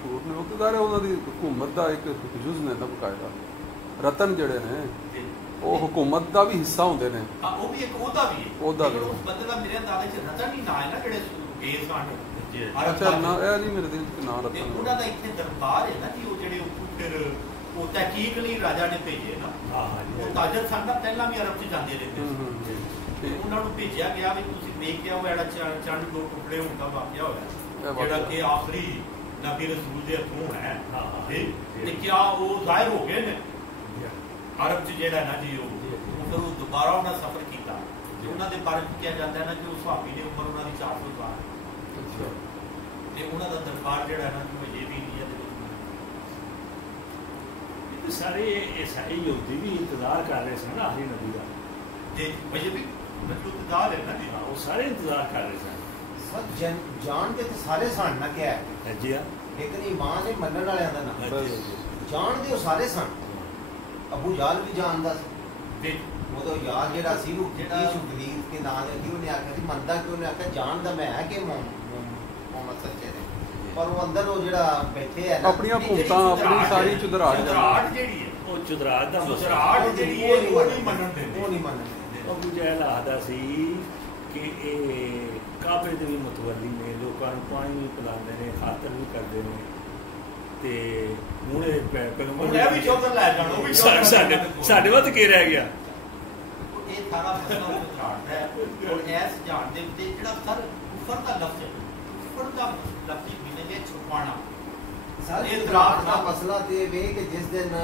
ਮਸ਼ਹੂਰ ਨੇ, ਉਹ ਤਾਂ ਜ਼ਾਹਿਰ ਉਹਨਾਂ ਦੀ ਹਕੂਮਤ ਦਾ ਇੱਕ ਜੁਜ਼ ਨੇ ਨਾ ਬਕਾਇਦਾ। ਰਤਨ ਜਿਹੜੇ ਨੇ ਉਹ ਹਕੂਮਤ ਦਾ ਵੀ ਹਿੱਸਾ ਹੁੰਦੇ ਨੇ। ਹਾਂ, ਉਹ ਵੀ ਇੱਕ ਉਹਦਾ ਵੀ ਹੈ, ਉਹਦਾ ਵੀ ਉਸ ਬੰਦੇ ਦਾ ਮੇਰੇ ਅੰਦਾਜ਼ੇ 'ਚ ਰਤਨ ਹੀ ਨਾਂ ਹੈ ਨਾ, ਜਿਹੜੇ ਗਏ ਸਨ। ਅੱਛਾ, ਨਾ ਇਹ ਨਹੀਂ ਮੇਰੇ ਦਿਲ 'ਚ ਨਾਂ ਤੇ ਰਤਨ। ਉਹਨਾਂ ਦਾ ਇੱਥੇ ਦਰਬਾਰ ਹੈ ਨਾ ਜੀ, ਉਹ ਜਿਹੜੇ ਉੱਥੋਂ ਫਿਰ ਉਹ ਤਹਿਕੀਕ ਲਈ ਰਾਜਾ ਨੇ ਭੇਜੇ ਨਾ। ਉਹ ਤਾਜਰ ਸਨ ਨਾ, ਪਹਿਲਾਂ ਵੀ ਅਰਬ 'ਚ ਜਾਂਦੇ ਰਹਿੰਦੇ ਸੀ, ਤੇ ਉਹਨਾਂ ਨੂੰ ਭੇਜਿਆ ਗਿਆ ਵੀ ਤੁਸੀਂ ਵੇਖ ਕੇ ਆਓ ਜਿਹੜਾ ਚੰਦ ਦੋ ਟੁਕੜੇ ਹੋਣ ਦਾ ਵਾਕਿਆ ਹੋਇਆ, ਜਿਹੜਾ ਕਿ ਆਖਰੀ ਨਬੀ ਰਸੂਲ ਦੇ ਹੱਥੋਂ ਹੈ। ਤੇ ਕਿਆ ਉਹ ਜ਼ਾਹਿਰ ਹੋ ਗਏ ਨੇ ਅਰਬ 'ਚ ਜਿਹੜਾ ਨਾ ਜੀ, ਉਹ ਫਿਰ ਉਹ ਦੁਬਾਰਾ ਉਹਨਾਂ ਸਫ਼ਰ ਕੀਤਾ। ਤੇ ਉਹਨਾਂ ਦੇ ਬਾਰੇ ਕਿਹਾ ਜਾਂਦਾ ਹੈ ਨਾ ਕਿ ਉਹ ਸੁਹਾਬੀ ਦੀ ਉਮਰ ਉਹਨਾਂ ਦੀ 400 ਸਾਲ ਹੈ, ਤੇ ਉਹਨਾਂ ਦਾ ਦਰਬਾਰ ਜਿਹੜਾ ਨਾ ਇਹ ਵੀ ਇੰਡੀਆ ਦੇ ਵਿੱਚ ਸਾਰੇ ਈਸਾਈ ਯਹੂਦੀ ਵੀ ਇੰਤਜ਼ਾਰ ਕਰ ਰਹੇ ਸਨ ਆਖਰੀ ਨਬੀ ਦਾ, ਤੇ ਵਜੇ ਵੀ ਇੰਤਜ਼ਾਰ ਹੈ ਨਾ ਜੀ, ਉਹ ਸਾਰੇ ਇੰਤਜ਼ਾਰ ਕਰ ਰਹੇ ਸਨ। ਸਭ ਜਾਣਦੇ ਤੇ ਸਾਰੇ ਸਨ ਨਾ ਕਿਹਾ ਹਾਂਜੀ ਆ, ਲੇਕਿਨ ਈਮਾਨ ਇਹ ਮੰਨਣ ਵਾਲਿਆਂ ਦਾ ਨਾ ਜਾਣਦੇ ਉਹ ਸਾਰੇ ਸਨ। ਅਬੂ ਜਾਹਲ ਵੀ ਜਾਣਦਾ ਸੀ, ਉਦੋਂ ਯਾਰ ਜਿਹੜਾ ਸੀ ਉਹ ਜਿਹੜਾ ਸ਼ੁਗਰੀਦ ਕੇ ਨਾਂ ਦੇ ਸੀ, ਉਹਨੇ ਆਖਿਆ ਸੀ ਮੰਨਦਾ ਕਿ ਉਹਨੇ ਆਖਿਆ ਜਾਣਦਾ ਮੈਂ ਹੈ ਕਿ ਮੁਹੰਮਦ ਸੱਚੇ ਨੇ, ਪਰ ਉਹ ਅੰਦਰ ਉਹ ਜਿਹੜਾ ਬੈਠੇ ਹੈ ਨਾ ਆਪਣੀਆਂ ਭੂਤਾਂ ਆਪਣੀ ਸਾਰੀ ਚੁਦਰਾਹਟ ਜਿਹੜੀ ਹੈ, ਉਹ ਚੁਦਰਾਹਟ ਦਾ ਚੁਦਰਾਹਟ ਜਿਹੜੀ ਹੈ ਉਹ ਨਹੀਂ ਮੰਨਣ ਦਿੰਦੇ, ਉਹ ਨਹੀਂ ਮੰਨਣ ਦਿੰਦੇ। ਅਬੂ ਜਹਿਲ ਆਖਦਾ ਸੀ ਕਿ ਇਹ ਕਾਬੇ ਦੇ ਵੀ ਮੁਤਵੱਲੀ ਨੇ, ਲੋਕਾਂ ਨੂੰ ਪਾਣੀ ਵੀ ਪਿਲਾਉਂਦੇ ਨੇ, ਖਾਤਰ ਵੀ ਕਰਦੇ ਨੇ, ਤੇ ਹੁਣ ਇਹ ਵੀ ਚੌਧਰ ਲੈ ਜਾਣ, ਉਹ ਵੀ ਸਾਡੇ ਵੱਧ ਕੀ ਰਹਿ ਗਿਆ। ਇਹ ਸਾਰਾ ਮਸਲਾ ਚੁਦਰਾਹਟ ਹੈ। ਔਰ ਇਸ ਜਾਣ ਦੇ ਉੱਤੇ ਜਿਹੜਾ ਸਰ ਕੁਫਰ ਦਾ ਲਫ਼ਜ਼ ਹੈ, ਕੁਫਰ ਦਾ ਲਫ਼ਜ਼ੀ ਮੀਨਿੰਗ ਹੈ ਛੁਪਾਣਾ। ਇਹ ਦਰਾਜ ਦਾ ਮਸਲਾ ਤੇ ਵੇ ਕਿ ਜਿਸ ਦਿਨ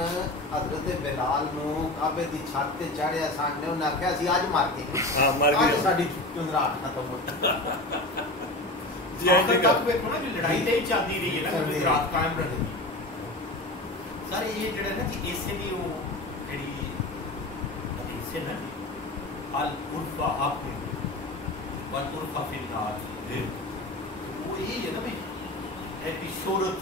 ਹਜ਼ਰਤ ਬਿਲਾਲ ਨੂੰ ਕਾਬੇ ਦੀ ਛੱਤ ਤੇ ਚੜ੍ਹਿਆ ਸਾਹਮਣੇ ਉਹਨੇ ਆਖਿਆ ਸੀ ਅੱਜ ਮਰ ਗਏ, ਹਾਂ ਮਰ ਗਏ, ਅੱਜ ਸਾਡੀ ਚੁੰਦਰਾਹਟ ਖਤਮ ਹੋ ਗਈ। ਤੱਕ ਵੇਖੋ ਨਾ ਕਿ ਲੜਾਈ ਤੇ ਹੀ ਚੱਲਦੀ ਰਹੀ ਹੈ ਨਾ, ਗੁਜਰਾਤ ਕਾਇਮ ਰਹੀ। ਸਰ ਇਹ ਜਿਹੜਾ ਨਾ ਜੀ ਇਸੇ ਦੀ ਉਹ ਜਿਹੜੀ ਇਸੇ ਨਾ ਅਲ ਉਰਫਾ ਆਪੇ ਪਰ ਉਰਫਾ ਫਿਲ ਨਾਰ, ਉਹ ਇਹ ਹੈ ਨਾ ਵੀ ਐਸੀ ਸ਼ੋਹਰਤ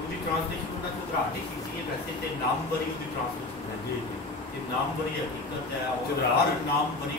ਉਹਦੀ ਟ੍ਰਾਂਸਲੇਸ਼ਨ ਉਹਨਾਂ ਚੁਦਰਾਹਟ ਹੀ ਕੀਤੀ ਹੈ। ਵੈਸੇ ਤੇ ਨਾਮਵਰੀ ਉਹਦੀ ਟ੍ਰਾਂਸਲੇਸ਼ਨ ਹੈ ਜੀ, ਇਹ ਨਾਮਵਰੀ ਹਕੀਕਤ ਹੈ ਔਰ ਹਰ ਨਾਮਵਰੀ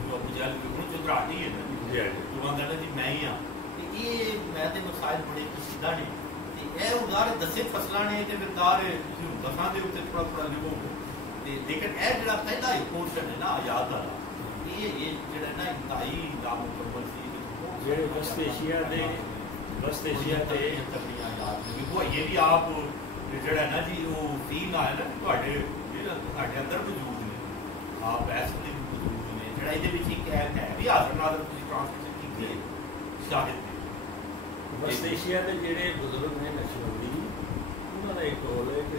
ਜੋ ਅਬੂ ਜਹਲ ਵੀ ਉਹ ਚੁਦਰਾਹਟ ਹੀ ਹੈ ਨਾ ਜੀ, ਉਹ ਕਹਿੰਦਾ ਨਾ ਜੀ ਮੈਂ ਹੀ ਹਾਂ। ਤੇ ਇਹ ਮੈਂ ਤੇ ਮਸਾਇਲ ਬੜੇ ਕਸੀਦਾ ਨੇ, ਤੇ ਇਹ ਉਦਾਰ ਦੱਸੇ ਫਸਲਾਂ ਨੇ ਤੇ ਵਿਦਾਰ ਤੁਸੀਂ ਦਸਾਂ ਦੇ ਉੱਤੇ ਥੋੜਾ ਥੋੜਾ ਲਿਖੋਗੇ, ਤੇ ਲੇਕਿਨ ਇਹ ਜਿਹੜਾ ਪਹਿਲਾ ਪੋਰਸ਼ਨ ਹੈ ਨਾ ਆਜ਼ਾਦ ਦਾ, ਇਹ ਜਿਹੜਾ ਨਾ ਇੰਤਹਾਈ ਨਾਮੁਕੰਮਲ ਸੀ, ਜਿਹੜੇ ਵਸਤ ਏਸ਼ੀਆ ਤੇ ਤਕਰੀਆਂ ਯਾਦ ਨੇ ਉਹ ਇਹ ਵੀ ਆਪ ਜਿਹੜਾ ਨਾ ਜੀ ਉਹ ਫੀਲ ਆਇਆ ਨਾ ਤੁਹਾਡੇ ਅੰਦਰ ਮੌਜੂਦ ਨੇ, ਆਪ ਐਸ ਦੇ ਮੌਜੂਦ ਨੇ, ਜਿਹੜਾ ਇਹਦੇ ਵਿੱਚ ਇੱਕ ਹੈ ਵੀ ਹਾਜ਼ਰ ਨਾਜ਼ਰ ਤੁਸੀਂ ਟ੍ਰਾਂਸਲੇਸ਼ਨ ਕੀਤੀ ਹੈ ਸ਼ਾਹਿਦ। ਵਸਤ ਏਸ਼ੀਆ ਦੇ ਜਿਹੜੇ ਬਜ਼ੁਰਗ ਨੇ ਨਕਸ਼ਬੰਦੀ, ਉਹਨਾਂ ਦਾ ਇੱਕ ਕੌਲ ਹੈ ਕਿ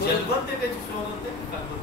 ਜਲਵਤ ਦੇ ਵਿੱਚ ਸ਼ੋਹਰਤ ਤੇ ਖਲਵਤ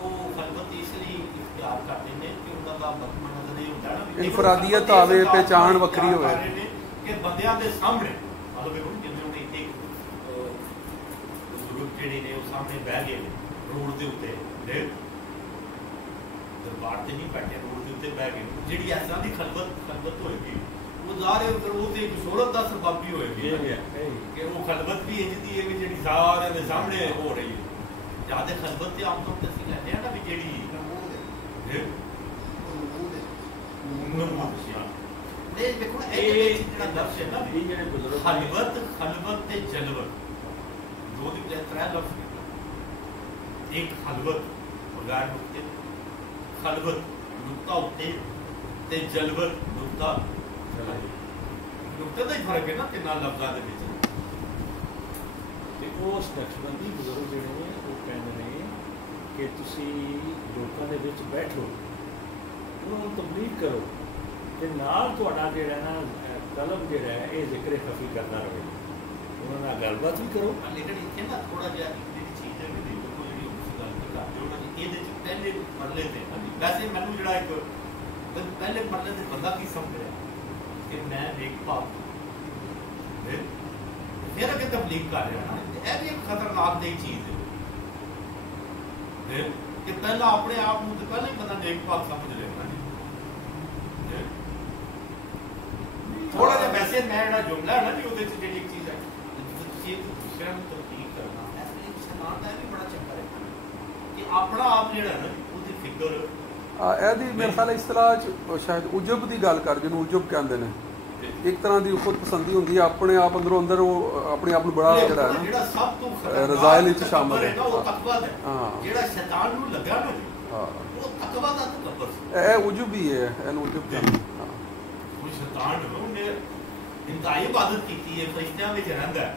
ਉਹ ਖਲਵਤ ਇਸ ਲਈ ਇਖਤਿਆਰ ਕਰਦੇ ਨੇ ਕਿ ਉਹਨਾਂ ਦਾ ਮਤਲਬ ਇਹ ਹੁੰਦਾ ਨਾ ਵੀ ਇਨਫਰਾਦੀਅਤ ਆਵੇ, ਪਹਿਚਾਣ ਵੱਖਰੀ ਹੋਵੇ, ਕਿ ਬੰਦਿਆਂ ਦੇ ਸਾਹਮਣੇ ਮਤਲਬ ਇਹ ਜਿਵੇਂ ਉਹਨੇ ਇੱਕ ਬਜ਼ੁਰਗ ਜਿਹੜੇ ਨੇ ਉਹ ਸਾਹਮਣੇ ਬਹਿ ਗਏ ਰੋਡ ਦੇ ਉੱਤੇ, ਦਰਬਾਰ ਤੇ ਨਹੀਂ ਬੈਠੇ, ਰੋਡ ਦੇ ਉੱਤੇ ਬਹਿ ਗਏ, ਜਿਹੜੀ ਇਸ ਤਰ੍ਹਾਂ ਦੀ ਖਲਵਤ ਹੋਏਗੀ ਉਹ ਜ਼ਾਹਰ ਹੈ ਉਹ ਤੇ ਇੱਕ ਸ਼ੋਹਰਤ ਦਾ ਸਬਬ ਵੀ ਹੋਏਗੀ ਕਿ ਉਹ ਖਲਵਤ ਵੀ ਇੰਝ ਦੀ ਹੈ ਵੀ ਜਿਹੜੀ ਸਾਰਿਆਂ ਦੇ ਸਾਹਮਣੇ ਹੋ ਰਹੀ ਹੈ। ਜ਼ਿਆਦਾ ਖਲਵਤ ਤੇ ਆਮ ਤੌਰ ਤੇ ਅਸੀਂ ਲੈਂਦੇ ਹਾਂ ਨਾ ਵੀ ਜਿਹੜੀ ਇਹ ਦੇਖੋ ਨਾ ਇਹ ਜਿਹੜਾ ਲਫ਼ਜ਼ ਹੈ ਨਾ ਇਹ ਜਿਹੜੇ ਬਜ਼ੁਰਗ ਖਲਵਤ ਤੇ ਜਲਵਤ ਦੋ ਦੀ ਤਰ੍ਹਾਂ ਲਫ਼ਜ਼ ਨੇ। ਇੱਕ ਖਲਵਤ ਬਗੈਰ ਨੁਕਤੇ, ਖਲਵਤ ਨੁਕਤਾ ਉੱਤੇ ਤੇ ਜਲਵਤ ਨੁਕਤਾ ਨੁਕਤੇ ਦਾ ਹੀ ਫਰਕ ਹੈ ਨਾ ਤਿੰਨਾਂ ਲਫ਼ਜ਼ਾਂ ਦੇ ਵਿੱਚ। ਤੇ ਉਸ ਨਕਸ਼ਬੰਦੀ ਬਜ਼ੁਰਗ ਜਿਹੜੇ ਨੇ ਉਹ ਕਹਿੰਦੇ ਨੇ ਕਿ ਤੁਸੀਂ ਲੋਕਾਂ ਦੇ ਵਿੱਚ ਬੈਠੋ, ਉਹਨਾਂ ਨੂੰ ਤਬਲੀਗ ਕਰੋ, ਤੇ ਨਾਲ ਤੁਹਾਡਾ ਜਿਹੜਾ ਨਾ ਤਲਬ ਜਿਹੜਾ ਹੈ ਇਹ ਜ਼ਿਕਰ ਖਫੀ ਕਰਨਾ ਰਹੇ, ਉਹਨਾਂ ਨਾਲ ਗੱਲਬਾਤ ਵੀ ਕਰੋ। ਲੇਕਿਨ ਇੱਥੇ ਨਾ ਥੋੜਾ ਜਿਹਾ ਇੱਕ ਚੀਜ਼ ਹੈ ਵੀ ਦੇਖੋ ਜਿਹੜੀ ਉਸ ਗੱਲ ਤੇ ਕਰਦੇ ਉਹਨਾਂ ਨੇ ਇਹਦੇ ਚ ਪਹਿਲੇ ਮਰਲੇ ਤੇ ਵੈਸੇ ਮੈਨੂੰ ਜਿਹੜਾ ਇੱਕ ਪਹਿਲੇ ਮਰਲੇ ਤੇ ਬੰਦਾ ਕੀ ਸਮਝ ਰਿਹਾ ਕਿ ਮੈਂ ਵੇਖ ਭਾਵ پھر اگے تبلیغ کر رہے ہیں. یہ بھی ایک خطرناک دی چیز ہے کہ پہلا اپنے آپ کو پہلے ہی بندہ نیک پاک سمجھ لینا. تھوڑا جہا ویسے میں جملہ ہے نا جی وہ ایک چیز ہے دوسرے کو تبلیغ کرنا مسلمان کا بھی بڑا چکر ہے کہ اپنا آپ جہاں نا وہ فکر میرے خیال اصطلاح شاید عجب کی گل کر جنوں عجب کہتے ہیں. ایک طرح کی خود پسندی ہوتی ہے اپنے آپ اندروں اندر وہ اپنے آپ بڑا جڑا ہے نا رضائل شامل ہے. عجب ہی ہے عجب انتہائی عبادت کی ہے فرشتیاں وچ رہندا ہے.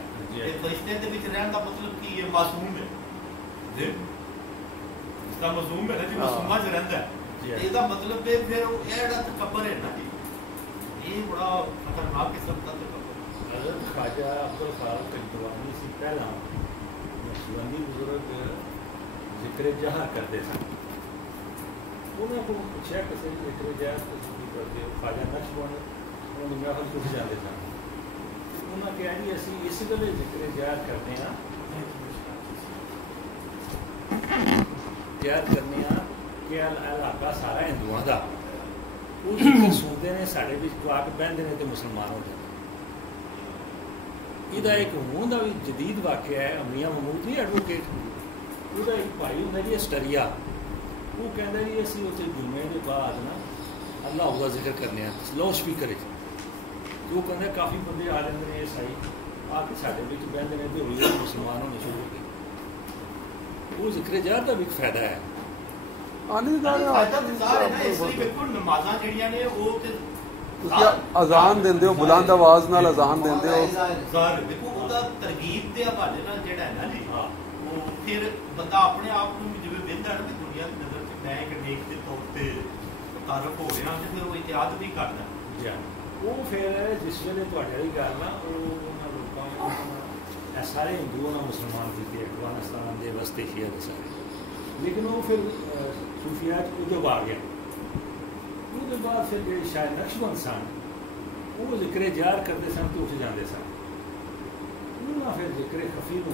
فرشتیاں دے وچ رہن دا مطلب کی ہے معصوم ہے. اس کا معصوم ہے نا جی معصومہ وچ رہندا ہے. یہ دا مطلب ہے پھر یہ جڑا تکبر ہے نا جی یہ بڑا خطرناک قسم کا تکبر. حضرت خواجہ عبدالخالق قدوانی سے پہلا نقشبندی بزرگ ذکر جہر کرتے سن. انہوں کو پوچھا کسی ذکر جہر کرتے ہو خواجہ نقشبند انہوں نے محفل چھٹ جاتے سن. انہوں نے کہا جی اسی اس گلے ذکر جہر کرنے ہیں کہ علاقہ سارا ہندوؤں کا وہ ذکر سنتے ہیں سارے بھی آ کے بہتے ہیں تو مسلمان ہو جاتے. یہ ایک ہوں کا بھی جدید واقعہ ہے. میاں محمود نہیں ایڈوکیٹ وہ ایک بھائی ہوں جی اسٹریا وہ کہہ جی اسی اتنے جمعے کے بعد نا اللہ کا ذکر کرنے لاؤڈ اسپیکر وہ کہتے کافی بندے آ جاتے ہیں عیسائی آ کے سارے بہتے ہیں تو ہوئی مسلمان ہونے شروع ہو گئے. وہ ذکر جہر کا بھی ایک فائدہ ہے. اذان دیندے ہو بلند آواز نال اذان دیندے ہو ترغیب دے حوالے نال جڑا ہے نا جی وہ پھر بندہ اپنے آپ کو جویں ویندا ہے نا کہ دنیا دی نظر وچ میں ایک نیک دے طور تے متعارف ہو گیا تے پھر وہ احتیاط بھی کردا جی. وہ پھر جس ویلے تواڈے والی گل نا انہاں لوکاں نے سارے ہندو نہ مسلمان کیتے افغانستان دے وسط ایشیا دے سارے. لیکن وہ پھر صوفیات عجب آ گیا. اس کے بعد پھر جی شاید نقشبند سن وہ ذکر جہر کرتے سن تو اٹھ جاتے سن. انہوں نے پھر ذکر خفی کو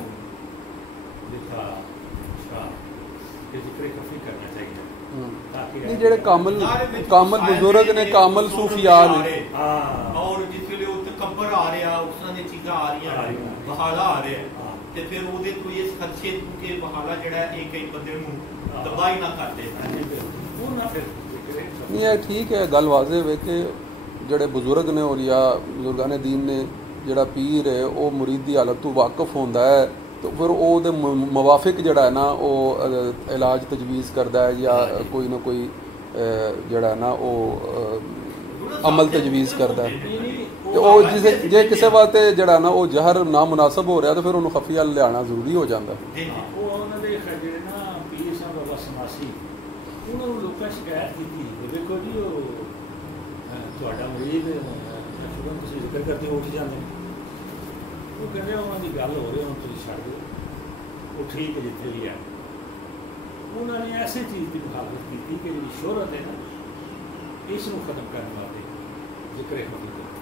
لکھا کہ ذکر خفی کرنا چاہیے جڑے کامل بزرگ نے کامل صوفیاء نے اور جس ویلے تکبر آ رہا اس طرح دی چیزاں آ رہی ہیں بہالا آ رہا ہے تے پھر وہ دے کوئی اس خدشے کہ بہالا جڑا ہے ایک ایک بندے نوں تباہی نہ کر دے. وہ نہ پھر نہیں ہے ٹھیک ہے گل واضح ہے کہ جڑے بزرگ نے اور یا بزرگان دین نے جڑا پیر ہے وہ مرید کی حالت تو واقف ہوتا ہے تو پھر وہ موافق جڑا ہے نا وہ علاج تجویز کرتا ہے یا کوئی نہ کوئی جڑا ہے نا وہ عمل تجویز کرتا ہے. جے کسی واسطے جڑا نا وہ زہر نامناسب ہو رہا تو پھر انہوں خفیہ لیانا ضروری ہو جاتا ہے. انہوں نے لوگوں شکایت کی دیکھو جی وہ تھوڑا مریض تھی ذکر کرتے اٹھ جاتے ہیں. وہ کہتے ہیں انہوں کی گل ہو رہی ہوں تھی چڑھ دو وہ ٹھیک ہے جتنے بھی ہے. انہوں نے ایسی چیز کی مخالفت کی کہ جی شہرت ہے نا اس کو ختم کرنے والے ذکر خفی کرتے.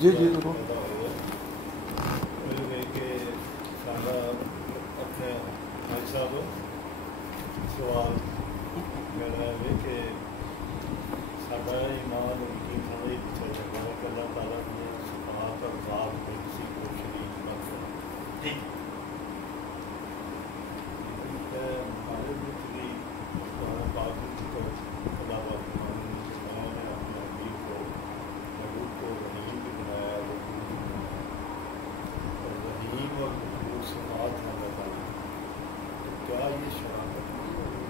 جی جی ضرور. اپنے بھائی صاحب سوال میرا ہے کہ سارا ایمان یقین ہونا ہی چاہیے کہ اللہ تعالیٰ نے صفات اور ذات میں کسی کو شریک نہ کرنا. ہمارے ملک کی پاک کو خدا باغ نے اپنے حبیب کو محبوب کو رحیم بھی بنایا اور رحیم اور محبوب صفات ہے اللہ تعالیٰ. کیا یہ شرافت نہیں ہوگی؟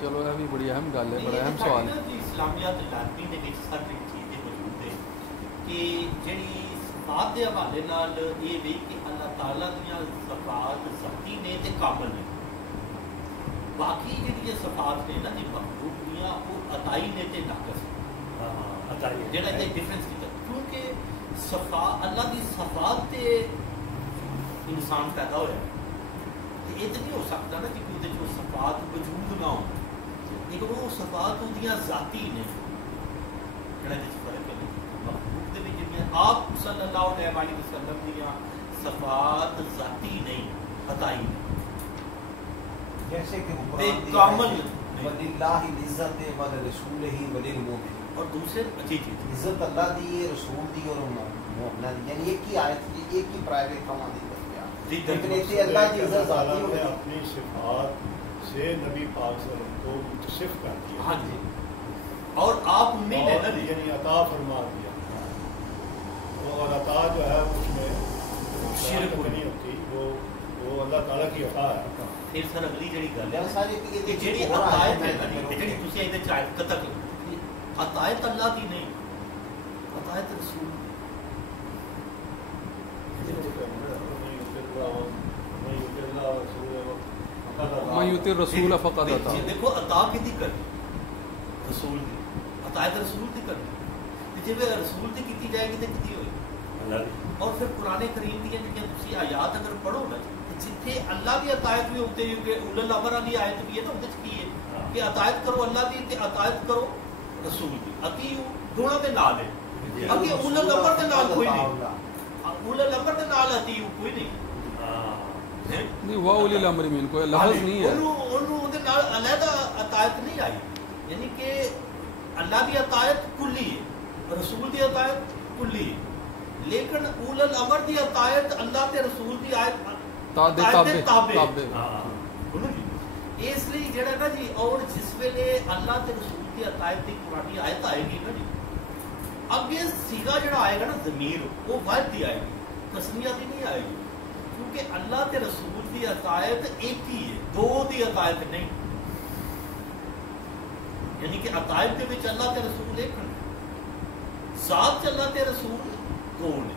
چلو یہ بھی بڑی اہم گل ہے بڑا اہم سوال ہے. اسلامیات لازمی دے وچ ساری چیز موجود ہے کہ جڑی صفات دے حوالے نال یہ وی کہ اللہ تعالیٰ دیاں صفات ذاتی نے تے کامل نے. باقی جڑی صفات نے نا مخلوق دیاں وہ عطائی نے تے ناقص نے. جڑا یہ ڈفرنس کیتا کیونکہ صفات اللہ دی صفات تے انسان پیدا ہویا ہے. یہ تو نہیں ہو سکتا نا کہ وہ صفات وجود نہ ہو لیکن وہ صفات وہ ذاتی نے لیکن جس فرق ہے مخلوق دے وچ جڑیاں آپ صلی اللہ علیہ وسلم دیاں صفات ذاتی نہیں عطائی نہیں، جیسے کہ بے کامل وللہ العزت ولرسولہ وللمؤمنین، اور دوسرے جی عزت اللہ دی ہے، رسول دی اور مومنہ دی، یعنی ایک ہی آیت کی ایک ہی پرائیویٹ کما دی لیکن اتنی اللہ کی عزت ذاتی نے اپنی صفات سے نبی پاک صلی اللہ علیہ وسلم کو متصف کر دیا، ہاں جی، اور آپ میں یعنی عطا فرما دیا، اور عطا جو ہے اس میں شرک نہیں ہوتی، وہ اللہ تعالیٰ کی عطا ہے۔ پھر سر اگلی جڑی گل ہے ساری کہ جڑی عطایت ہے جڑی تسی ایدے چاہتے تک عطایت اللہ دی نہیں، عطایت رسول میں یوتی رسول فقط عطا، دیکھو عطا کدی کرنی رسول دی، عطایت رسول دی کرنی، جب رسول دی کیتی جائے گی تو کدی ہوئے۔ اور پھر قرآن کریم دی جڑیاں تسی آیات اگر پڑھو نا جتھے اللہ دی عطایت بھی ہوتے کہ اول الامر والی آیت بھی ہے نا، اودے کی ہے کہ عطایت کرو اللہ دی تے عطایت کرو رسول دی، اطیعو دونوں دے نال ہے، اگے اول الامر دے نال کوئی نہیں، اول الامر دے نال اطیعو کوئی نہیں، نہیں وہ اولی الامر میں کوئی لفظ نہیں ہے، انہوں دے نال علیحدہ عطایت نہیں آئی، یعنی کہ اللہ دی عطایت کلی ہے، رسول دی عطایت کلی ہے، لیکن اول الامر دی عطایت اللہ تے رسول دی آیت تابع، اس لیے جڑا نا جی، اور جس ویلے اللہ تے رسول دی عطایت دی قرآنی آیت آئے گی نا جی، اب یہ سیگا جڑا آئے گا نا ضمیر وہ واحد دی آئے گی، تسنیہ دی نہیں آئے گی، کیونکہ اللہ تے رسول دی عطایت ایک ہی ہے، دو دی عطایت نہیں، یعنی کہ عطایت دے وچ اللہ تے رسول ایک ہے، ذات اللہ تے رسول دو نے،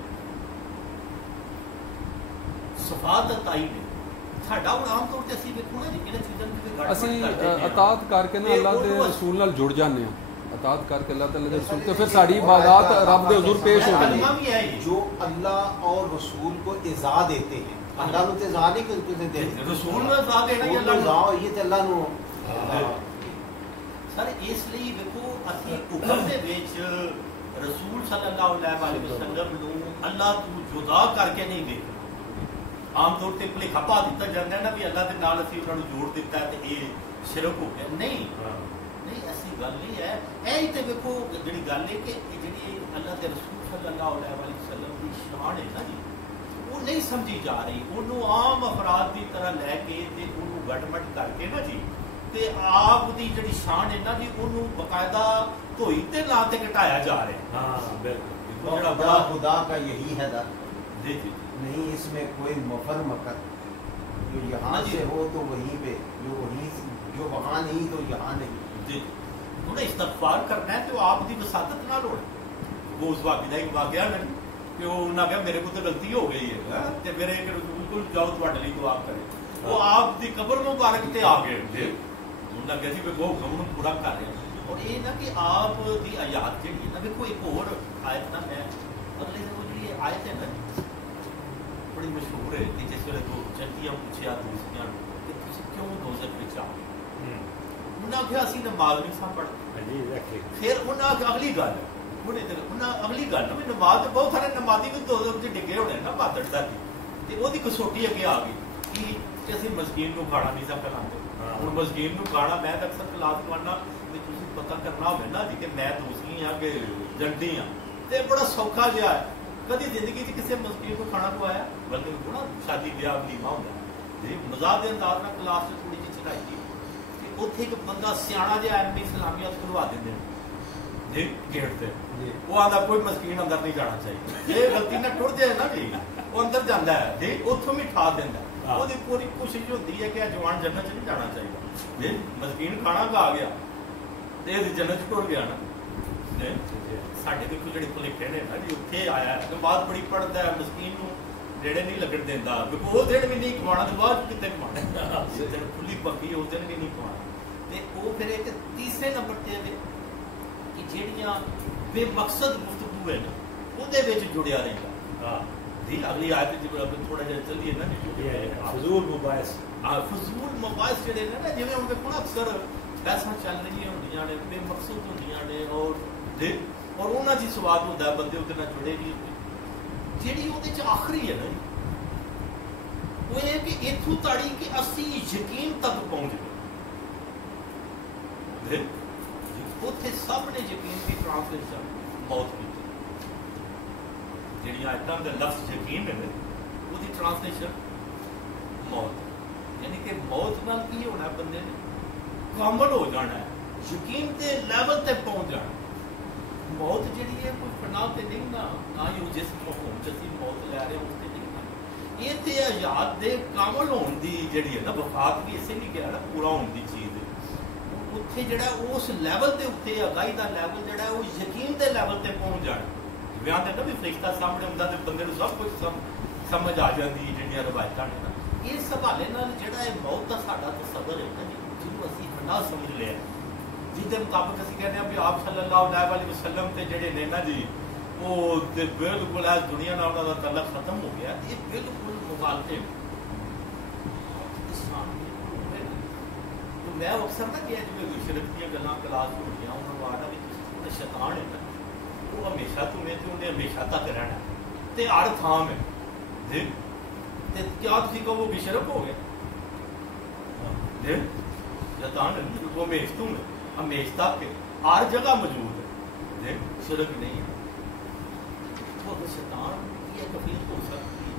صفات عطائی نے، ساڈا ہن عام طور تے اسی ویکھو نا جی انہاں چیزاں دے گڑ اسی اطاعت کر کے نا اللہ دے رسول نال جڑ جانے ہیں، اطاعت کر کے اللہ تعالی دے رسول تے پھر ساری عبادات رب دے حضور پیش ہو گئی، جو اللہ اور رسول کو اعزاز دیتے ہیں، اللہ نو تے اعزاز نہیں کرتے دے رسول نو اعزاز دینا یا اللہ نو یہ تے اللہ نو سر، اس لیے ویکھو اسی اوپر دے وچ رسول صلی اللہ علیہ وسلم نو اللہ تو جدا کر کے نہیں دیکھنا، عام طور تے بھلے کھپا دیتا جاتا ہے نا بھی اللہ دے نال اسی انہاں نو جوڑ دیتا ہے تے یہ شرک ہو گیا، نہیں نہیں ایسی گل نہیں ہے، اے تے ویکھو جڑی گل ہے کہ جڑی اللہ دے رسول صلی اللہ علیہ وسلم دی شان ہے نا جی، وہ نہیں سمجھی جا رہی، انہوں عام افراد دی طرح لے کے تے انہوں گٹ مٹ کر کے نا جی تے آپ دی جڑی شان ہے نا جی انہوں باقاعدہ دھوئی تے لا تے گٹایا جا رہا ہے، ہاں بالکل، جڑا بڑا خدا کا یہی ہے در جی جی نہیں، اس میں کوئی مفر مکر، جو یہاں سے ہو تو وہیں پہ، جو وہاں نہیں تو یہاں نہیں، جی انہیں استغفار کرنا ہے تو آپ دی وساطت نہ لوڑ، وہ اس واقعہ ایک واقعہ نہیں کہ وہ انہاں کہا میرے کو تو غلطی ہو گئی ہے تے میرے کہ بالکل جاؤ تواڈے لیے دعا کرے، وہ آپ دی قبر مبارک تے آ گئے، انہاں کہا جی وہ غم پورا کر رہے ہیں، اور یہ نہ کہ آپ دی آیات جڑی ہے نا دیکھو ایک اور آیت نا ہے اگلے دن وہ جڑی آیت ہے نا بڑی مشہور ہے کہ جس ویلے دو چنٹیاں پوچھیا دوسریاں کہ تسی کیوں دوزخ وچ آ، انہاں کہا اسی نماز نہیں سا پڑھتے، پھر انہاں اگلی گل انہاں اگلی گل نا نماز بہت سارے نمازی بھی دوزخ وچ ڈگے ہونے نا بادڑ دا تے وہ دی کسوٹی اگے آ گئی کہ اسی مسکین نو کھانا نہیں سا کھلاندے، ہن مسکین نو کھانا میں اکثر کلاس کرنا بھی تسی پتہ کرنا ہوے نا جی کہ میں دوسری ہاں کہ جنٹی ہاں تے بڑا سوکھا جہا ہے، کدی زندگی چ کسی مسکین کو کھانا کھوایا، بلکہ تھوڑا شادی بیاہ ولیمہ ہوندا جی مزاح دے انداز نال کلاس چ تھوڑی جی چڑھائی کی تے اوتھے ایک بندہ سیاںا جہا ایم پی اسلامیات کھلوا دیندے جی گیٹ تے، وہ آندا کوئی مسکین اندر نہیں جانا چاہیے، جے غلطی نہ ٹر جائے نا جی وہ اندر جاندا ہے جی اوتھوں بھی ٹھا دیندا، وہ دی پوری کوشش ہوندی ہے کہ جوان جنت چ نہیں جانا چاہیے، جی مسکین کھانا کھا گیا تے جنت ٹر گیا نا، ساڈے دیکھو جڑے پلیٹے نے نا جی اتنے آیا ہے بعد بڑی پڑھتا ہے مسکین نو نیڑے نہیں لگن دینا، وہ دن بھی نہیں کمانا تو بعد کتنے کمانا، دن کھلی پکی اس دن بھی نہیں کمانا، تے وہ پھر ایک تیسرے نمبر تے کہ جہاں بے مقصد گفتگو ہے نا وہ جڑیا رہتا جی، اگلی آیت تھوڑا جہا چلیے نا فضول مباحث، فضول مباحث جڑے نا جی ہوں اکثر بحثاں چل رہی ہوں نے بے مقصد ہوں نے، اور انہوں جی سواد ہوتا ہے بندے وہ جڑے بھی جیڑی وہ آخری ہے نا وہ یہ کہ اتوں تاڑی کہ اسی یقین تک پہنچ گئے اتنے سب نے یقین کی ٹرانسلیشن موت کی جہاں آیتوں کا لفظ یقین ہے وہ ٹرانسلیشن موت یعنی کہ موت نال کی ہونا ہے بندے نے کامل ہو جانا ہے یقین کے لیول تک پہنچ جانا موت جہی ہے کوئی فنا تے نہیں نہ ہی وہ جس مفہوم چی موت لے رہے اس سے نہیں نا یہ تو حیات دے کامل ہونے کی جہی ہے نا وفات بھی اسے نہیں کہا نا پورا ہونے کی چیز ہے اتنے جڑا اس لیول کے اتنے اگائی کا لیول جڑا ہے وہ یقین کے لیول تک پہنچ جانا بیان دینا بھی فرشتہ سامنے آتا تو بندے کو سب کچھ سمجھ آ جاتی جہاں روایت نے نا اس حوالے جڑا ہے موت کا ساڈا تصور ہے نا جنوب اسی فنا سمجھ لیا جس کے مطابق اسی کہتے ہیں بھی آپ صلی اللہ علیہ وسلم تے جڑے نے نا جی وہ بالکل اس دنیا نال انہاں دا تعلق ختم ہو گیا یہ بالکل مغالطے تو میں اکثر نہ کیا جو شرک کی گلاں کلاس ہو گیا انہاں نوں آنا بھی شیطان ہے نا وہ ہمیشہ تمہیں تے انہیں ہمیشہ تک رہنا تے ہر تھام ہے جی تے کیا تسی کہو بھی شرک ہو گیا جی شیطان ہے وہ ہمیشہ تم ہے ہمیشہ تک ہر جگہ موجود ہے شرک نہیں ہے وہ شیطان یہ کبھی ہو سکتی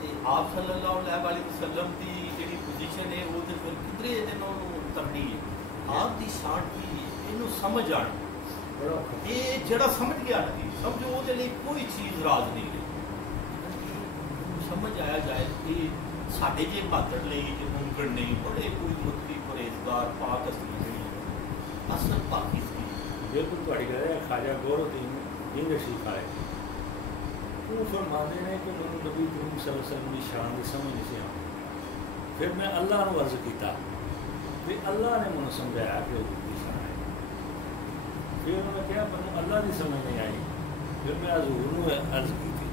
ہے آپ صلی اللہ علیہ وسلم کی جی پوزیشن ہے وہ کدھر تبدیل ہے آپ کی شان کی یہ سمجھ آنا یہ جڑا سمجھ گیا نا سمجھو وہ کوئی چیز راز نہیں ہے سمجھ آیا جائے کہ سارے جی بہادر ممکن نہیں بڑے کوئی متری پرہیزگار پاک اصل پاکی سی بالکل تھوڑی گل ہے خواجہ گور الدین جن رشید آئے وہ فرماتے ہیں کہ میں نبی کریم صلی اللہ علیہ وسلم کی شان کی سمجھ نہیں سی آ پھر میں اللہ نے عرض کیتا پھر اللہ نے مجھے سمجھایا کہ وہ کی شان ہے پھر انہوں نے کہا میں اللہ کی سمجھ نہیں آئی پھر میں حضور نے عرض کی تھی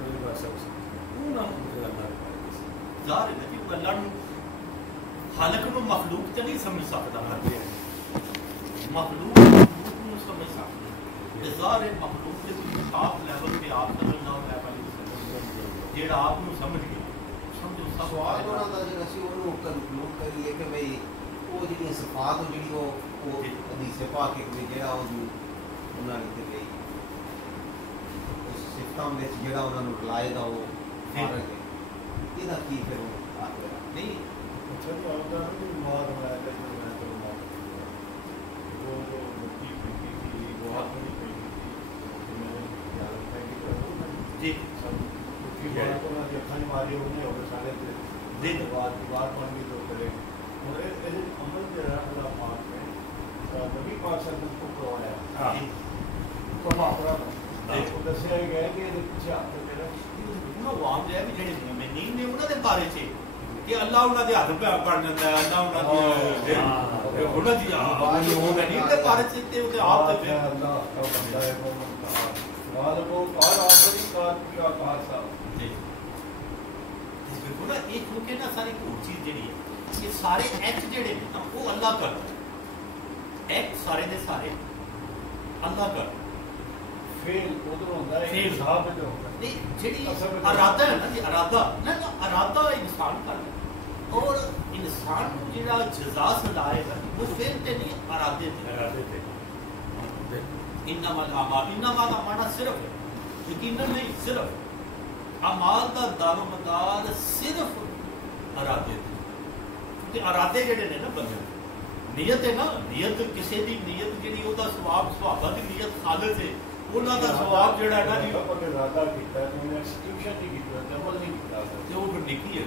میرے پاس سب سے وہ نہ مجھے اللہ نے ظاہر ہے کہ اللہ خالق کو مخلوق تو نہیں سمجھ سکتا مخلوق کو سمجھ سکتا ظاہر ہے مخلوق کے ٹاپ لیول پہ آپ صلی اللہ علیہ وسلم جیڑا آپ کو سمجھ گئے سمجھو سوال ہونا تھا جی اسی انہوں کنکلوڈ کریے کہ بھئی وہ جڑی صفات ہو جڑی وہ حدیث پاک ایک میں جڑا انہوں نے تے گئی اس صفتاں وچ جڑا انہوں نے لائے دا وہ فارغ ہے یہ کی پھر وہ نہیں اچھا جی آپ کا مار بنایا تھا جو میں تو مار وہ جو مٹی پھینکی تھی وہ ہاتھ میں پھینکی تھی میں نے یاد رکھا کہ جی سب کی بات کو نہ دیکھنے ماری ہونے اور سارے جی بات بن گئی تو کرے اور یہ عمل جو ہے اللہ پاک نے نبی پاک صلی اللہ علیہ وسلم کو کروایا تو اپنا دیکھو دسیا گیا کہ یہ پیچھے آپ کو کہنا انہوں عوام جو ہے بھی جڑے مومنین نے انہوں نے بارے سے کہ اللہ انہوں نے ہاتھ پہ بن جاتا ہے اللہ انہوں نے انہوں نے مومنین کے بارے سے تے آپ تے اللہ کا بندہ ہے مومن کا بعد کو اور آخری کار کیا کہا صاحب جی اس کو نا ایک کیونکہ نا ساری کوئی چیز جڑی ہے یہ سارے ایکٹ جڑے ہیں نا وہ اللہ کرتا ہے ایکٹ سارے دے سارے اللہ کرتا فیل ادھر ہوتا ہے حساب جو ہوتا ہے نہیں جڑی ارادہ ہے نا جی ارادہ نہ ارادہ انسان کرتا ہے اور انسان کو جڑا جزا سلائے گا وہ فیل تے نہیں ارادے تے انما الاعمال انما کا معنی صرف ہے یقینا نہیں صرف اعمال کا دار و مدار صرف ارادے تے کہ ارادے جڑے نے نا بندے نیت ہے نا نیت کسی دی نیت جڑی او دا ثواب صحابہ دی نیت خالص ہے انہاں دا ثواب جڑا ہے نا جی پر ارادہ کیتا ہے انہوں نے ایکسیکیوشن نہیں کیتا عمل نہیں کیتا تے وہ نیکی ہے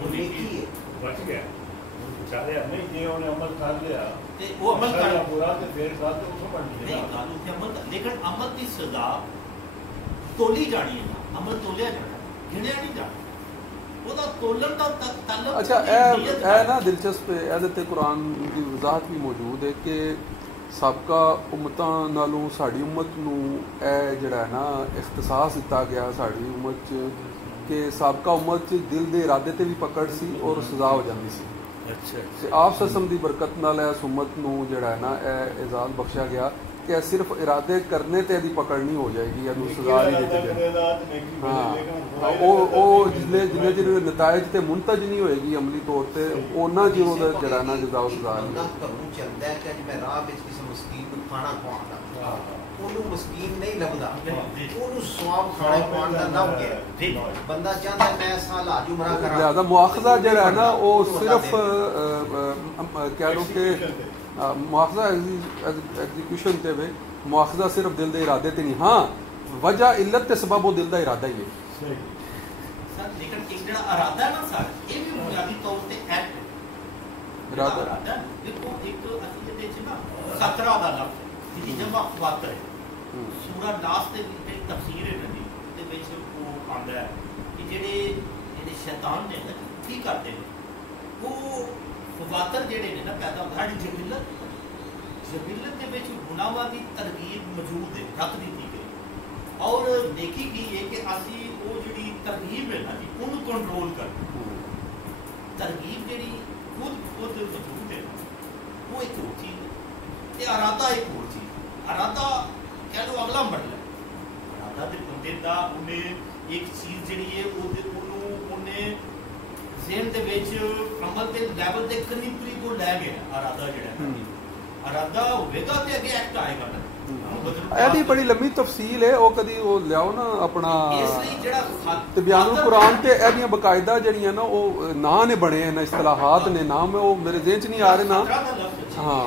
وہ نیکی ہے بچ گیا چاہے نہیں جی انہیں عمل کر لیا تے وہ عمل کر پورا تے پھر بعد تو اس بن نہیں گیا قانون تے عمل لیکن عمل کی سزا تولی جانی ہے عمل تولیا جانا گھڑیا نہیں جانا وہ دا تولن دا تعلق اچھا اے نا دلچسپ ہے قرآن کی وضاحت بھی موجود ہے کہ سابقہ امتاں نالوں ساڑی امت نو اے جڑا ہے نا اختصاص دیتا گیا ساڑی امت کہ سابقہ امت دل دے ارادے تے بھی پکڑ سی اور سزا ہو جاندی سی اچھا آپ سسم دی برکت نال اس امت نو جڑا ہے نا اے اعزاز بخشا گیا کہ صرف ارادے کرنے تے دی پکڑ نہیں ہو جائے گی یا سزا نہیں دیتے جائے. ہاں وہ جلے جلے نتائج تے منتج نہیں ہوئے گی عملی طور تے اونا جی وہ جڑا نا جزا و سزا نہیں. بندہ گھروں چلدا ہے کہ میں راہ وچ کسی مسکین کو کھانا کھوانا ਉਹਨੂੰ ਮਸਕੀਨ ਨਹੀਂ ਲੱਭਦਾ ਉਹਨੂੰ ਸਵਾਬ ਖਾਣੇ ਪਾਉਣ ਦਾ ਲੱਭ ਗਿਆ ਬੰਦਾ ਚਾਹੁੰਦਾ ਮੈਂ ਸਾਲ ਆਜੂ ਮਰਾ ਕਰਾਂ. لہذا مواخذہ جڑا ہے نا وہ صرف کہہ لو کہ مواخذہ ایگزیکیوشن تے وے مواخذہ صرف دل دے ارادے تے نہیں. ہاں وجہ علت تے سبب وہ دل دا ارادہ ہی ہے. سر لیکن ایک جڑا ارادہ ہے نا سر یہ بھی بنیادی طور تے ایکٹ ارادہ دیکھو ایک اسی دے وچ نا خطرہ دا لفظ جی جمع خواطر ہے سورہ ناس تے ایک تفسیر ہے نا دے وچ وہ آندا ہے کہ جڑے شیطان نے نا کی کرتے ہیں وہ خواطر جڑے نے نا پیدا ہماری جبلت دے وچ گناہاں دی ترغیب موجود ہے رکھ دتی گئی اور نیکی کی ہے کہ اسی وہ جڑی ترغیب ہے نا جی ان کنٹرول کر ترغیب جڑی خود موجود ہے وہ ایک اور چیز ہے تے ارادہ ایک اور چیز. ارادہ کہہ لو اگلا مرحلہ ارادہ دے بندے دا انہیں ایک چیز جڑی ہے انہیں ذہن دے وچ عمل دے لیول دے قریب کو لے گیا. ارادہ جڑا ہے ارادہ ہوے گا تے اگے ایکٹ آئے گا نا. ایڈی بڑی لمبی تفصیل ہے وہ کدی وہ لیاؤ نا اپنا تبیان القرآن تے ایڈیاں باقاعدہ جڑیاں نا وہ نا نے بنے ہیں نا اصطلاحات نے نام ہے وہ میرے ذہن چ نہیں آ رہے نا. ہاں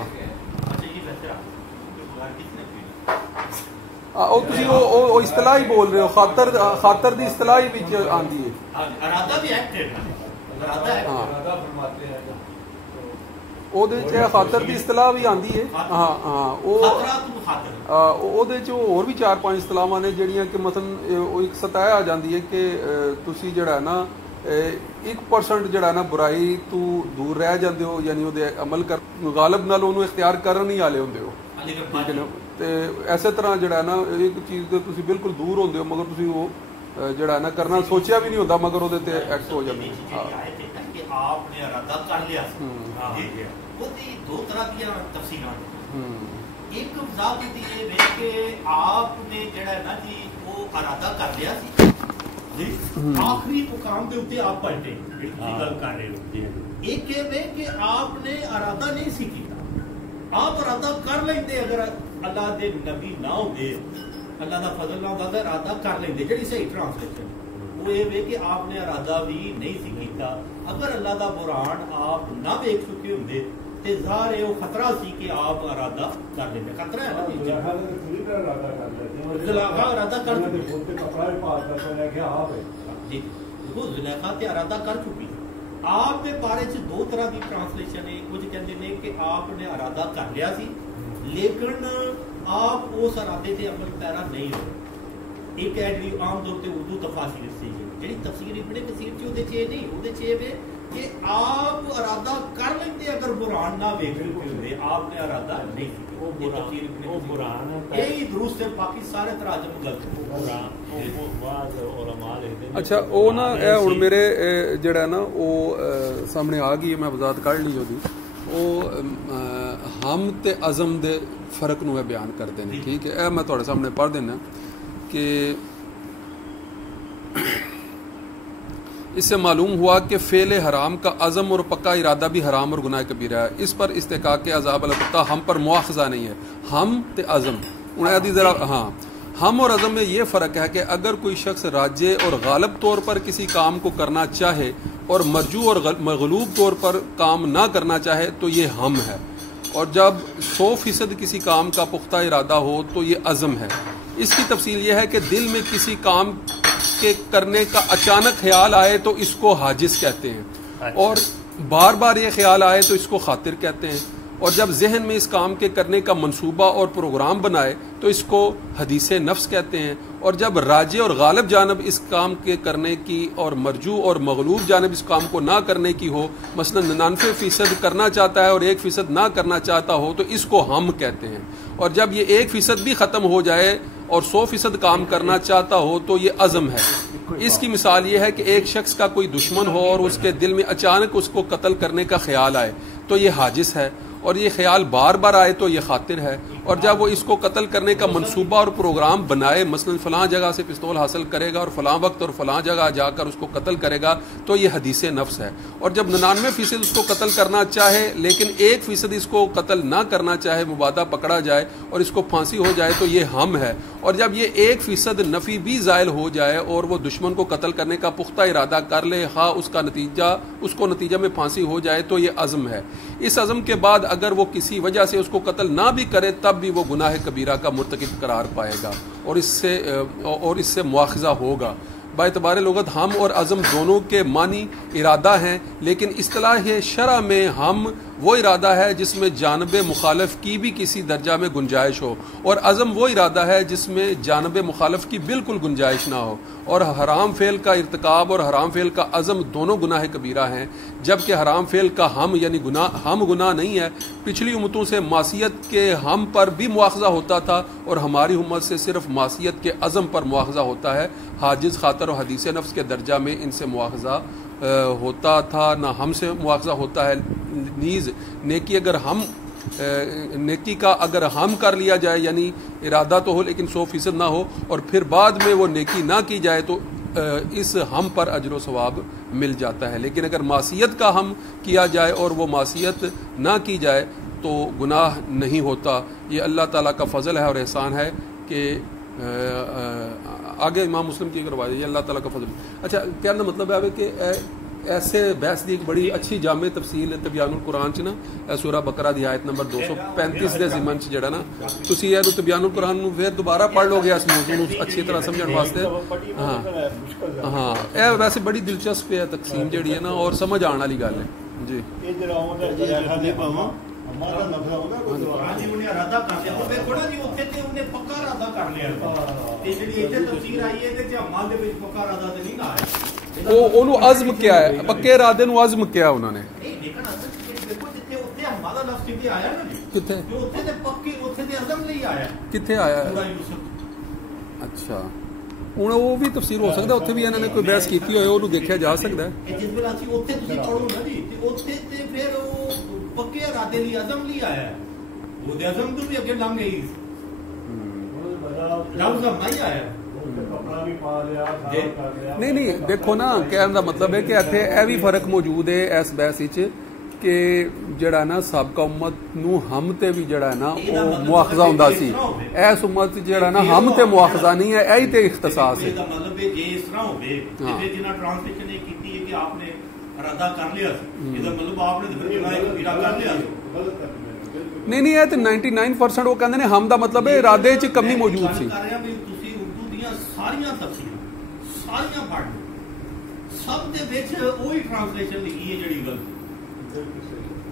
وہ اصطلاحی بول رہے ہو خاطر دی اصطلاحی وچ آندی ہے. ارادہ بھی ایکٹ ہے ارادہ فرماتے ہیں او دے وچ خاطر دی اصطلاح بھی آندی ہے. ہاں ہاں او دے وچ اور بھی 4-5 اصطلاحاں نے جڑیاں کہ مثلا ایک سطح آ جاندی ہے کہ تسی جڑا ہے نا 1% جڑا ہے نا برائی تو دور رہ جاندے ہو یعنی او دے عمل کر غالب نال اونوں اختیار کرن نہیں والے ہوندے ہو. ٹھیک ہے نا. تے ایسے طرح جڑا ہے نا ایک چیز تے تسی بالکل دور ہوندے ہو مگر تسی وہ جڑا ہے نا کرنا سوچیا بھی نہیں ہوندا مگر او دے تے ایکٹ ہو جاندے. کہ آپ نے ارادہ کر لیا وہ دو طرح کی تفصیلات ایک ذات ہوتی ہے کہ آپ نے جڑا ہے نا جی وہ ارادہ کر لیا سی آخری مقام دے اوتے آپ پلٹے گل کر رہے ہو. ایک یہ کہ آپ نے ارادہ نہیں سی کیتا آپ ارادہ کر لیندے اگر اللہ دے نبی نہ ہوندے اللہ دا فضل نہ ہوندا تے ارادہ کر لیندے جڑی صحیح ٹرانسلیشن وہ یہ کہ آپ نے ارادہ بھی نہیں سی کیتا. اگر اللہ دا برہان آپ نہ دیکھ چکے ہوندے تے ظاہر ہے وہ خطرہ سی کہ آپ ارادہ کر لیندے. خطرہ ہے نا ارادہ کر جی دیکھو زلیخا تے ارادہ کر چکی. آپ کے بارے چ دو طرح کی ٹرانسلیشن ہے. کچھ کہتے ہیں کہ آپ نے ارادہ کر لیا سی لیکن آپ اس ارادے تے عمل پیرا نہیں ہوئے. ایک ہے جی عام طور پہ اردو تفاسیر سے جی تفسیر ابن کثیر چ اودے چ نہیں اودے چ کہ آپ ارادہ کر لیندے اگر برہان نہ ویکھ لے آپ نے ارادہ نہیں کیتا. وہ برہان یہی درست ہے باقی سارے تراجم غلط ہے. اچھا وہ نا ہن میرے جڑا نا وہ سامنے آ گئی میں وضاحت کر لی جی وہ ہم تے عزم دے فرق نو بیان کرتے ہیں. ٹھیک ہے میں تھوڑے سامنے پڑھ دینا کہ اس سے معلوم ہوا کہ فعل حرام کا عزم اور پکا ارادہ بھی حرام اور گناہ کبیرہ ہے. اس پر استحقاق عذاب البتہ ہم پر مواخذہ نہیں ہے. ہم تے عزم ذرا ہاں ہم اور عزم میں یہ فرق ہے کہ اگر کوئی شخص راجع اور غالب طور پر کسی کام کو کرنا چاہے اور مرجوع اور مغلوب طور پر کام نہ کرنا چاہے تو یہ ہم ہے اور جب 100% کسی کام کا پختہ ارادہ ہو تو یہ عزم ہے. اس کی تفصیل یہ ہے کہ دل میں کسی کام کے کرنے کا اچانک خیال آئے تو اس کو حاجز کہتے ہیں اور بار بار یہ خیال آئے تو اس کو خاطر کہتے ہیں اور جب ذہن میں اس کام کے کرنے کا منصوبہ اور پروگرام بنائے تو اس کو حدیث نفس کہتے ہیں اور جب راجع اور غالب جانب اس کام کے کرنے کی اور مرجوع اور مغلوب جانب اس کام کو نہ کرنے کی ہو مثلا 99% کرنا چاہتا ہے اور 1% نہ کرنا چاہتا ہو تو اس کو ہم کہتے ہیں اور جب یہ 1% بھی ختم ہو جائے اور 100% کام کرنا چاہتا ہو تو یہ عزم ہے. اس کی مثال یہ ہے کہ ایک شخص کا کوئی دشمن ہو اور اس کے دل میں اچانک اس کو قتل کرنے کا خیال آئے تو یہ حاجز ہے اور یہ خیال بار بار آئے تو یہ خاطر ہے اور جب وہ اس کو قتل کرنے کا منصوبہ اور پروگرام بنائے، مثلا فلاں جگہ سے پستول حاصل کرے گا اور فلاں وقت اور فلاں جگہ جا کر اس کو قتل کرے گا، تو یہ حدیث نفس ہے. اور جب 99% اس کو قتل کرنا چاہے لیکن 1% اس کو قتل نہ کرنا چاہے، مبادہ پکڑا جائے اور اس کو پھانسی ہو جائے، تو یہ ہم ہے. اور جب یہ 1% نفی بھی زائل ہو جائے اور وہ دشمن کو قتل کرنے کا پختہ ارادہ کر لے، ہاں اس کو نتیجہ میں پھانسی ہو جائے، تو یہ عزم ہے. اس عزم کے بعد اگر وہ کسی وجہ سے اس کو قتل نہ بھی کرے تب بھی وہ گناہ کبیرہ کا مرتکب قرار پائے گا اور اس سے مواخذہ ہوگا. باعتبار لغت ہم اور عزم دونوں کے معنی ارادہ ہیں، لیکن اصطلاح شرع میں ہم وہ ارادہ ہے جس میں جانب مخالف کی بھی کسی درجہ میں گنجائش ہو، اور عزم وہ ارادہ ہے جس میں جانب مخالف کی بالکل گنجائش نہ ہو. اور حرام فعل کا ارتکاب اور حرام فعل کا عزم دونوں گناہ کبیرہ ہیں، جبکہ حرام فعل کا ہم یعنی ہم گناہ نہیں ہے. پچھلی امتوں سے معصیت کے ہم پر بھی مواخذہ ہوتا تھا اور ہماری امت سے صرف معصیت کے عزم پر مواخذہ ہوتا ہے. حاجز خاطر اور حدیث نفس کے درجہ میں ان سے مواخذہ ہوتا تھا، نہ ہم سے مواخذہ ہوتا ہے. نیز نیکی کا اگر ہم کر لیا جائے، یعنی ارادہ تو ہو لیکن 100% نہ ہو، اور پھر بعد میں وہ نیکی نہ کی جائے، تو اس ہم پر اجر و ثواب مل جاتا ہے. لیکن اگر معصیت کا ہم کیا جائے اور وہ معصیت نہ کی جائے تو گناہ نہیں ہوتا. یہ اللہ تعالیٰ کا فضل ہے اور احسان ہے کہ آگے امام مسلم کی کروا دیجیے. اللہ تعالیٰ کا فضل. اچھا کہنا مطلب ہے کہ ایسے بحث دی ایک بڑی اچھی جامع تفصیل تبیان القرآن چ نا سورہ بقرہ دی آیت نمبر 235 دے ضمن چ جڑا نا تسی یہ تبیان القرآن نو پھر دوبارہ پڑھ لو گے اس موضوع نو اچھی طرح سمجھن واسطے. ہاں اے ویسے بڑی دلچسپ ہے تقسیم جڑی ہے نا اور سمجھ آنے والی گل ہے. جی عزم کیا ہے، پکے ارادے نو عزم کیا انہوں نے کتنے آیا. اچھا ہوں وہ بھی تفسیر ہو سکتا ہے، اتنے بھی انہوں نے کوئی بحث کی ہوئے وہ دیکھا جا سکتا ہے. نہیں دیکھو نا کہنے کا مطلب ہے کہ اتنے یہ بھی فرق موجود ہے اس بحث کہ جڑا نا سابقہ امت نو ہم تے بھی جڑا نا وہ مواخذہ ہوندا سی، اس امت جڑا نا ہم تے مواخذہ نہیں ہے، یہی تے اختصاص ہے. مطلب جے اس طرح ہوے کہ جنہ ٹرانسلیشن یہ کیتی ہے کہ آپ نے ارادہ کر لیا سی، اس دا مطلب آپ نے پھر گناہ کبیرہ کر لیا سی. نہیں یہ تے 99% وہ کہندے نے ہم دا مطلب ہے ارادے چ کمی موجود سی. تسی اردو دیاں ساریاں تفسیراں ساریاں پڑھ لو، سب دے وچ وہی ٹرانسلیشن لکھی ہے جڑی غلط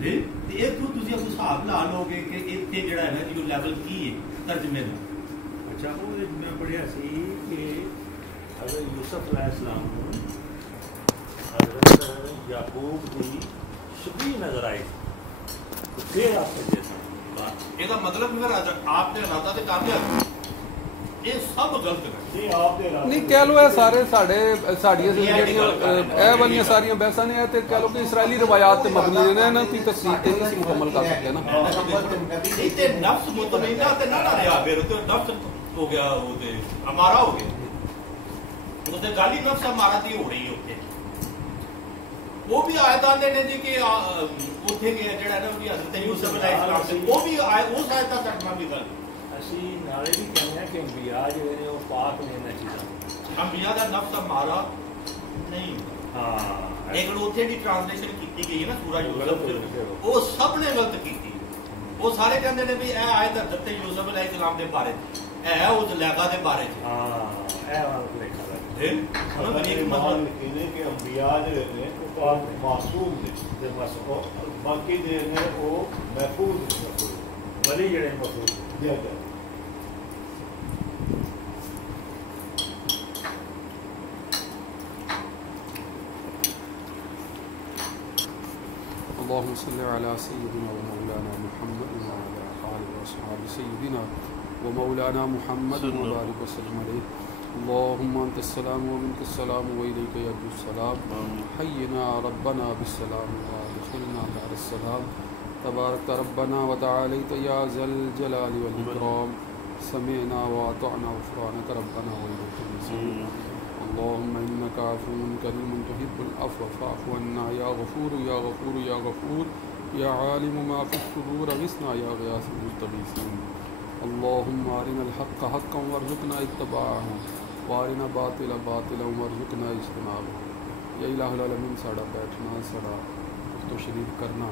جی ایک تو تسی اپ حساب لا لو گے کہ ایتھے جڑا ہے نا جو لیول کی ہے ترجمے دا. اچھا وہ میں پڑھیا سی کہ حضرت یوسف علیہ السلام کو حضرت یعقوب کی شبیہ نظر آئی پھر آپ سے جیسا یہ مطلب پھر آپ نے ارادہ تے کر لیا یہ سب غلط ہے. نہیں کہہ لو سارے ساڑیاں والی ساری بحثاں نے تے کہہ لو کہ اسرائیلی روایات تے مبنی نے انہاں کی تفسیر تے نہیں مکمل کر سکتے نا. تے نفس مطمئنہ تے نہ رہیا پھر تے نفس ہو گیا وہ تے ہمارا ہو گیا وہ تے گالی نفس ہمارا تے ہو رہی ہے اوتھے. وہ بھی آیت آندے نے جی کہ اوتھے کے جڑا ہے نا وہ حضرت یوسف علیہ السلام سے وہ بھی اس آیت کا ترجمہ بھی غلط. اسی نالے بھی کہنے ہیں کہ انبیاء جو ہے وہ پاک نے انہاں چیزاں انبیاء دا نفس ہمارا نہیں. ہاں لیکن اوتھے دی ٹرانسلیشن کیتی گئی ہے نا سورہ یوسف وہ سب نے غلط کیتی. وہ سارے کہندے نے بھی اے آیت حضرت یوسف علیہ السلام دے بارے اے او زلیخا دے بارے ہاں اے والا لکھا ہے ایک مطلب کہ انبیاء جو نے وہ معصوم نے باقی جو نے وہ محفوظ ولی جڑے محفوظ دیا جائے. اللهم صل على سيدنا ومولانا محمد وعلى آله وأصحابه سيدنا ومولانا محمد وبارك وسلم عليه. اللهم أنت السلام ومنك السلام وإليك يرجع السلام. حينا ربنا بالسلام وادخلنا دار السلام تبارك ربنا وتعاليت يا ذا الجلال والإكرام سمعنا وأطعنا غفرانك ربنا وإليك المصير اللهم إنك عفو كريم تحب العفو فاعف عنا يا غفور يا غفور يا غفور يا عالم ما في الصدور اغثنا يا غياث المستغيثين اللهم أرنا الحق حقا وارزقنا اتباعه وارنا باطلا باطلا وارزقنا اجتنابه یا الہ العالمین ساڑا بیٹھنا ساڑا گفت و شریف کرنا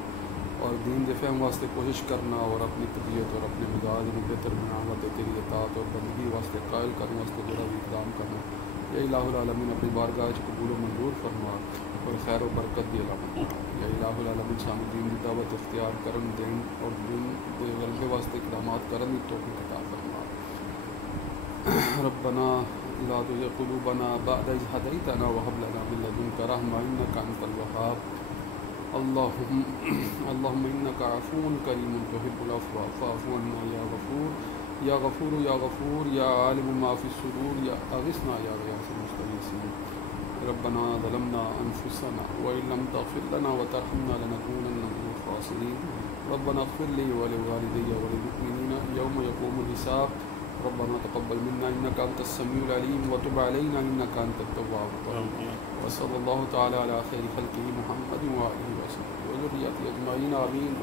اور دین دے فہم واسطے کوشش کرنا اور اپنی طبیعت اور اپنے مزاج میں بہتر بنانا تے تیری اطاعت اور بندگی واسطے قائل کرنے واسطے جڑا بھی اقدام کرنا یا الہ العالمین اپنی بارگاہ وچ قبول و منظور فرما اور خیر و برکت دی علامت یا الہ العالمین سانو دین دی دعوت اختیار کرن دین اور دین دے غلبے واسطے اقدامات کرن دی توفیق عطا فرما ربنا لا تزغ قلوبنا بعد إذ هديتنا وهب لنا من لدنك رحمة إنك أنت الوهاب اللهم إنك عفو كريم تحب العفو فاعف عنا يا غفور يا غفور يا غفور يا عالم ما في الصدور يا أغثنا يا غياث المستغيثين ربنا ظلمنا أنفسنا وإن لم تغفر لنا وترحمنا لنكونن من الخاسرين ربنا اغفر لي ولوالدي وللمؤمنين يوم يقوم الحساب ربنا تقبل منا إنك أنت السميع العليم وتب علينا إنك أنت التواب الرحيم وصلى الله تعالى على خير خلقه محمد وآله وصحبه وذريته أجمعين آمين.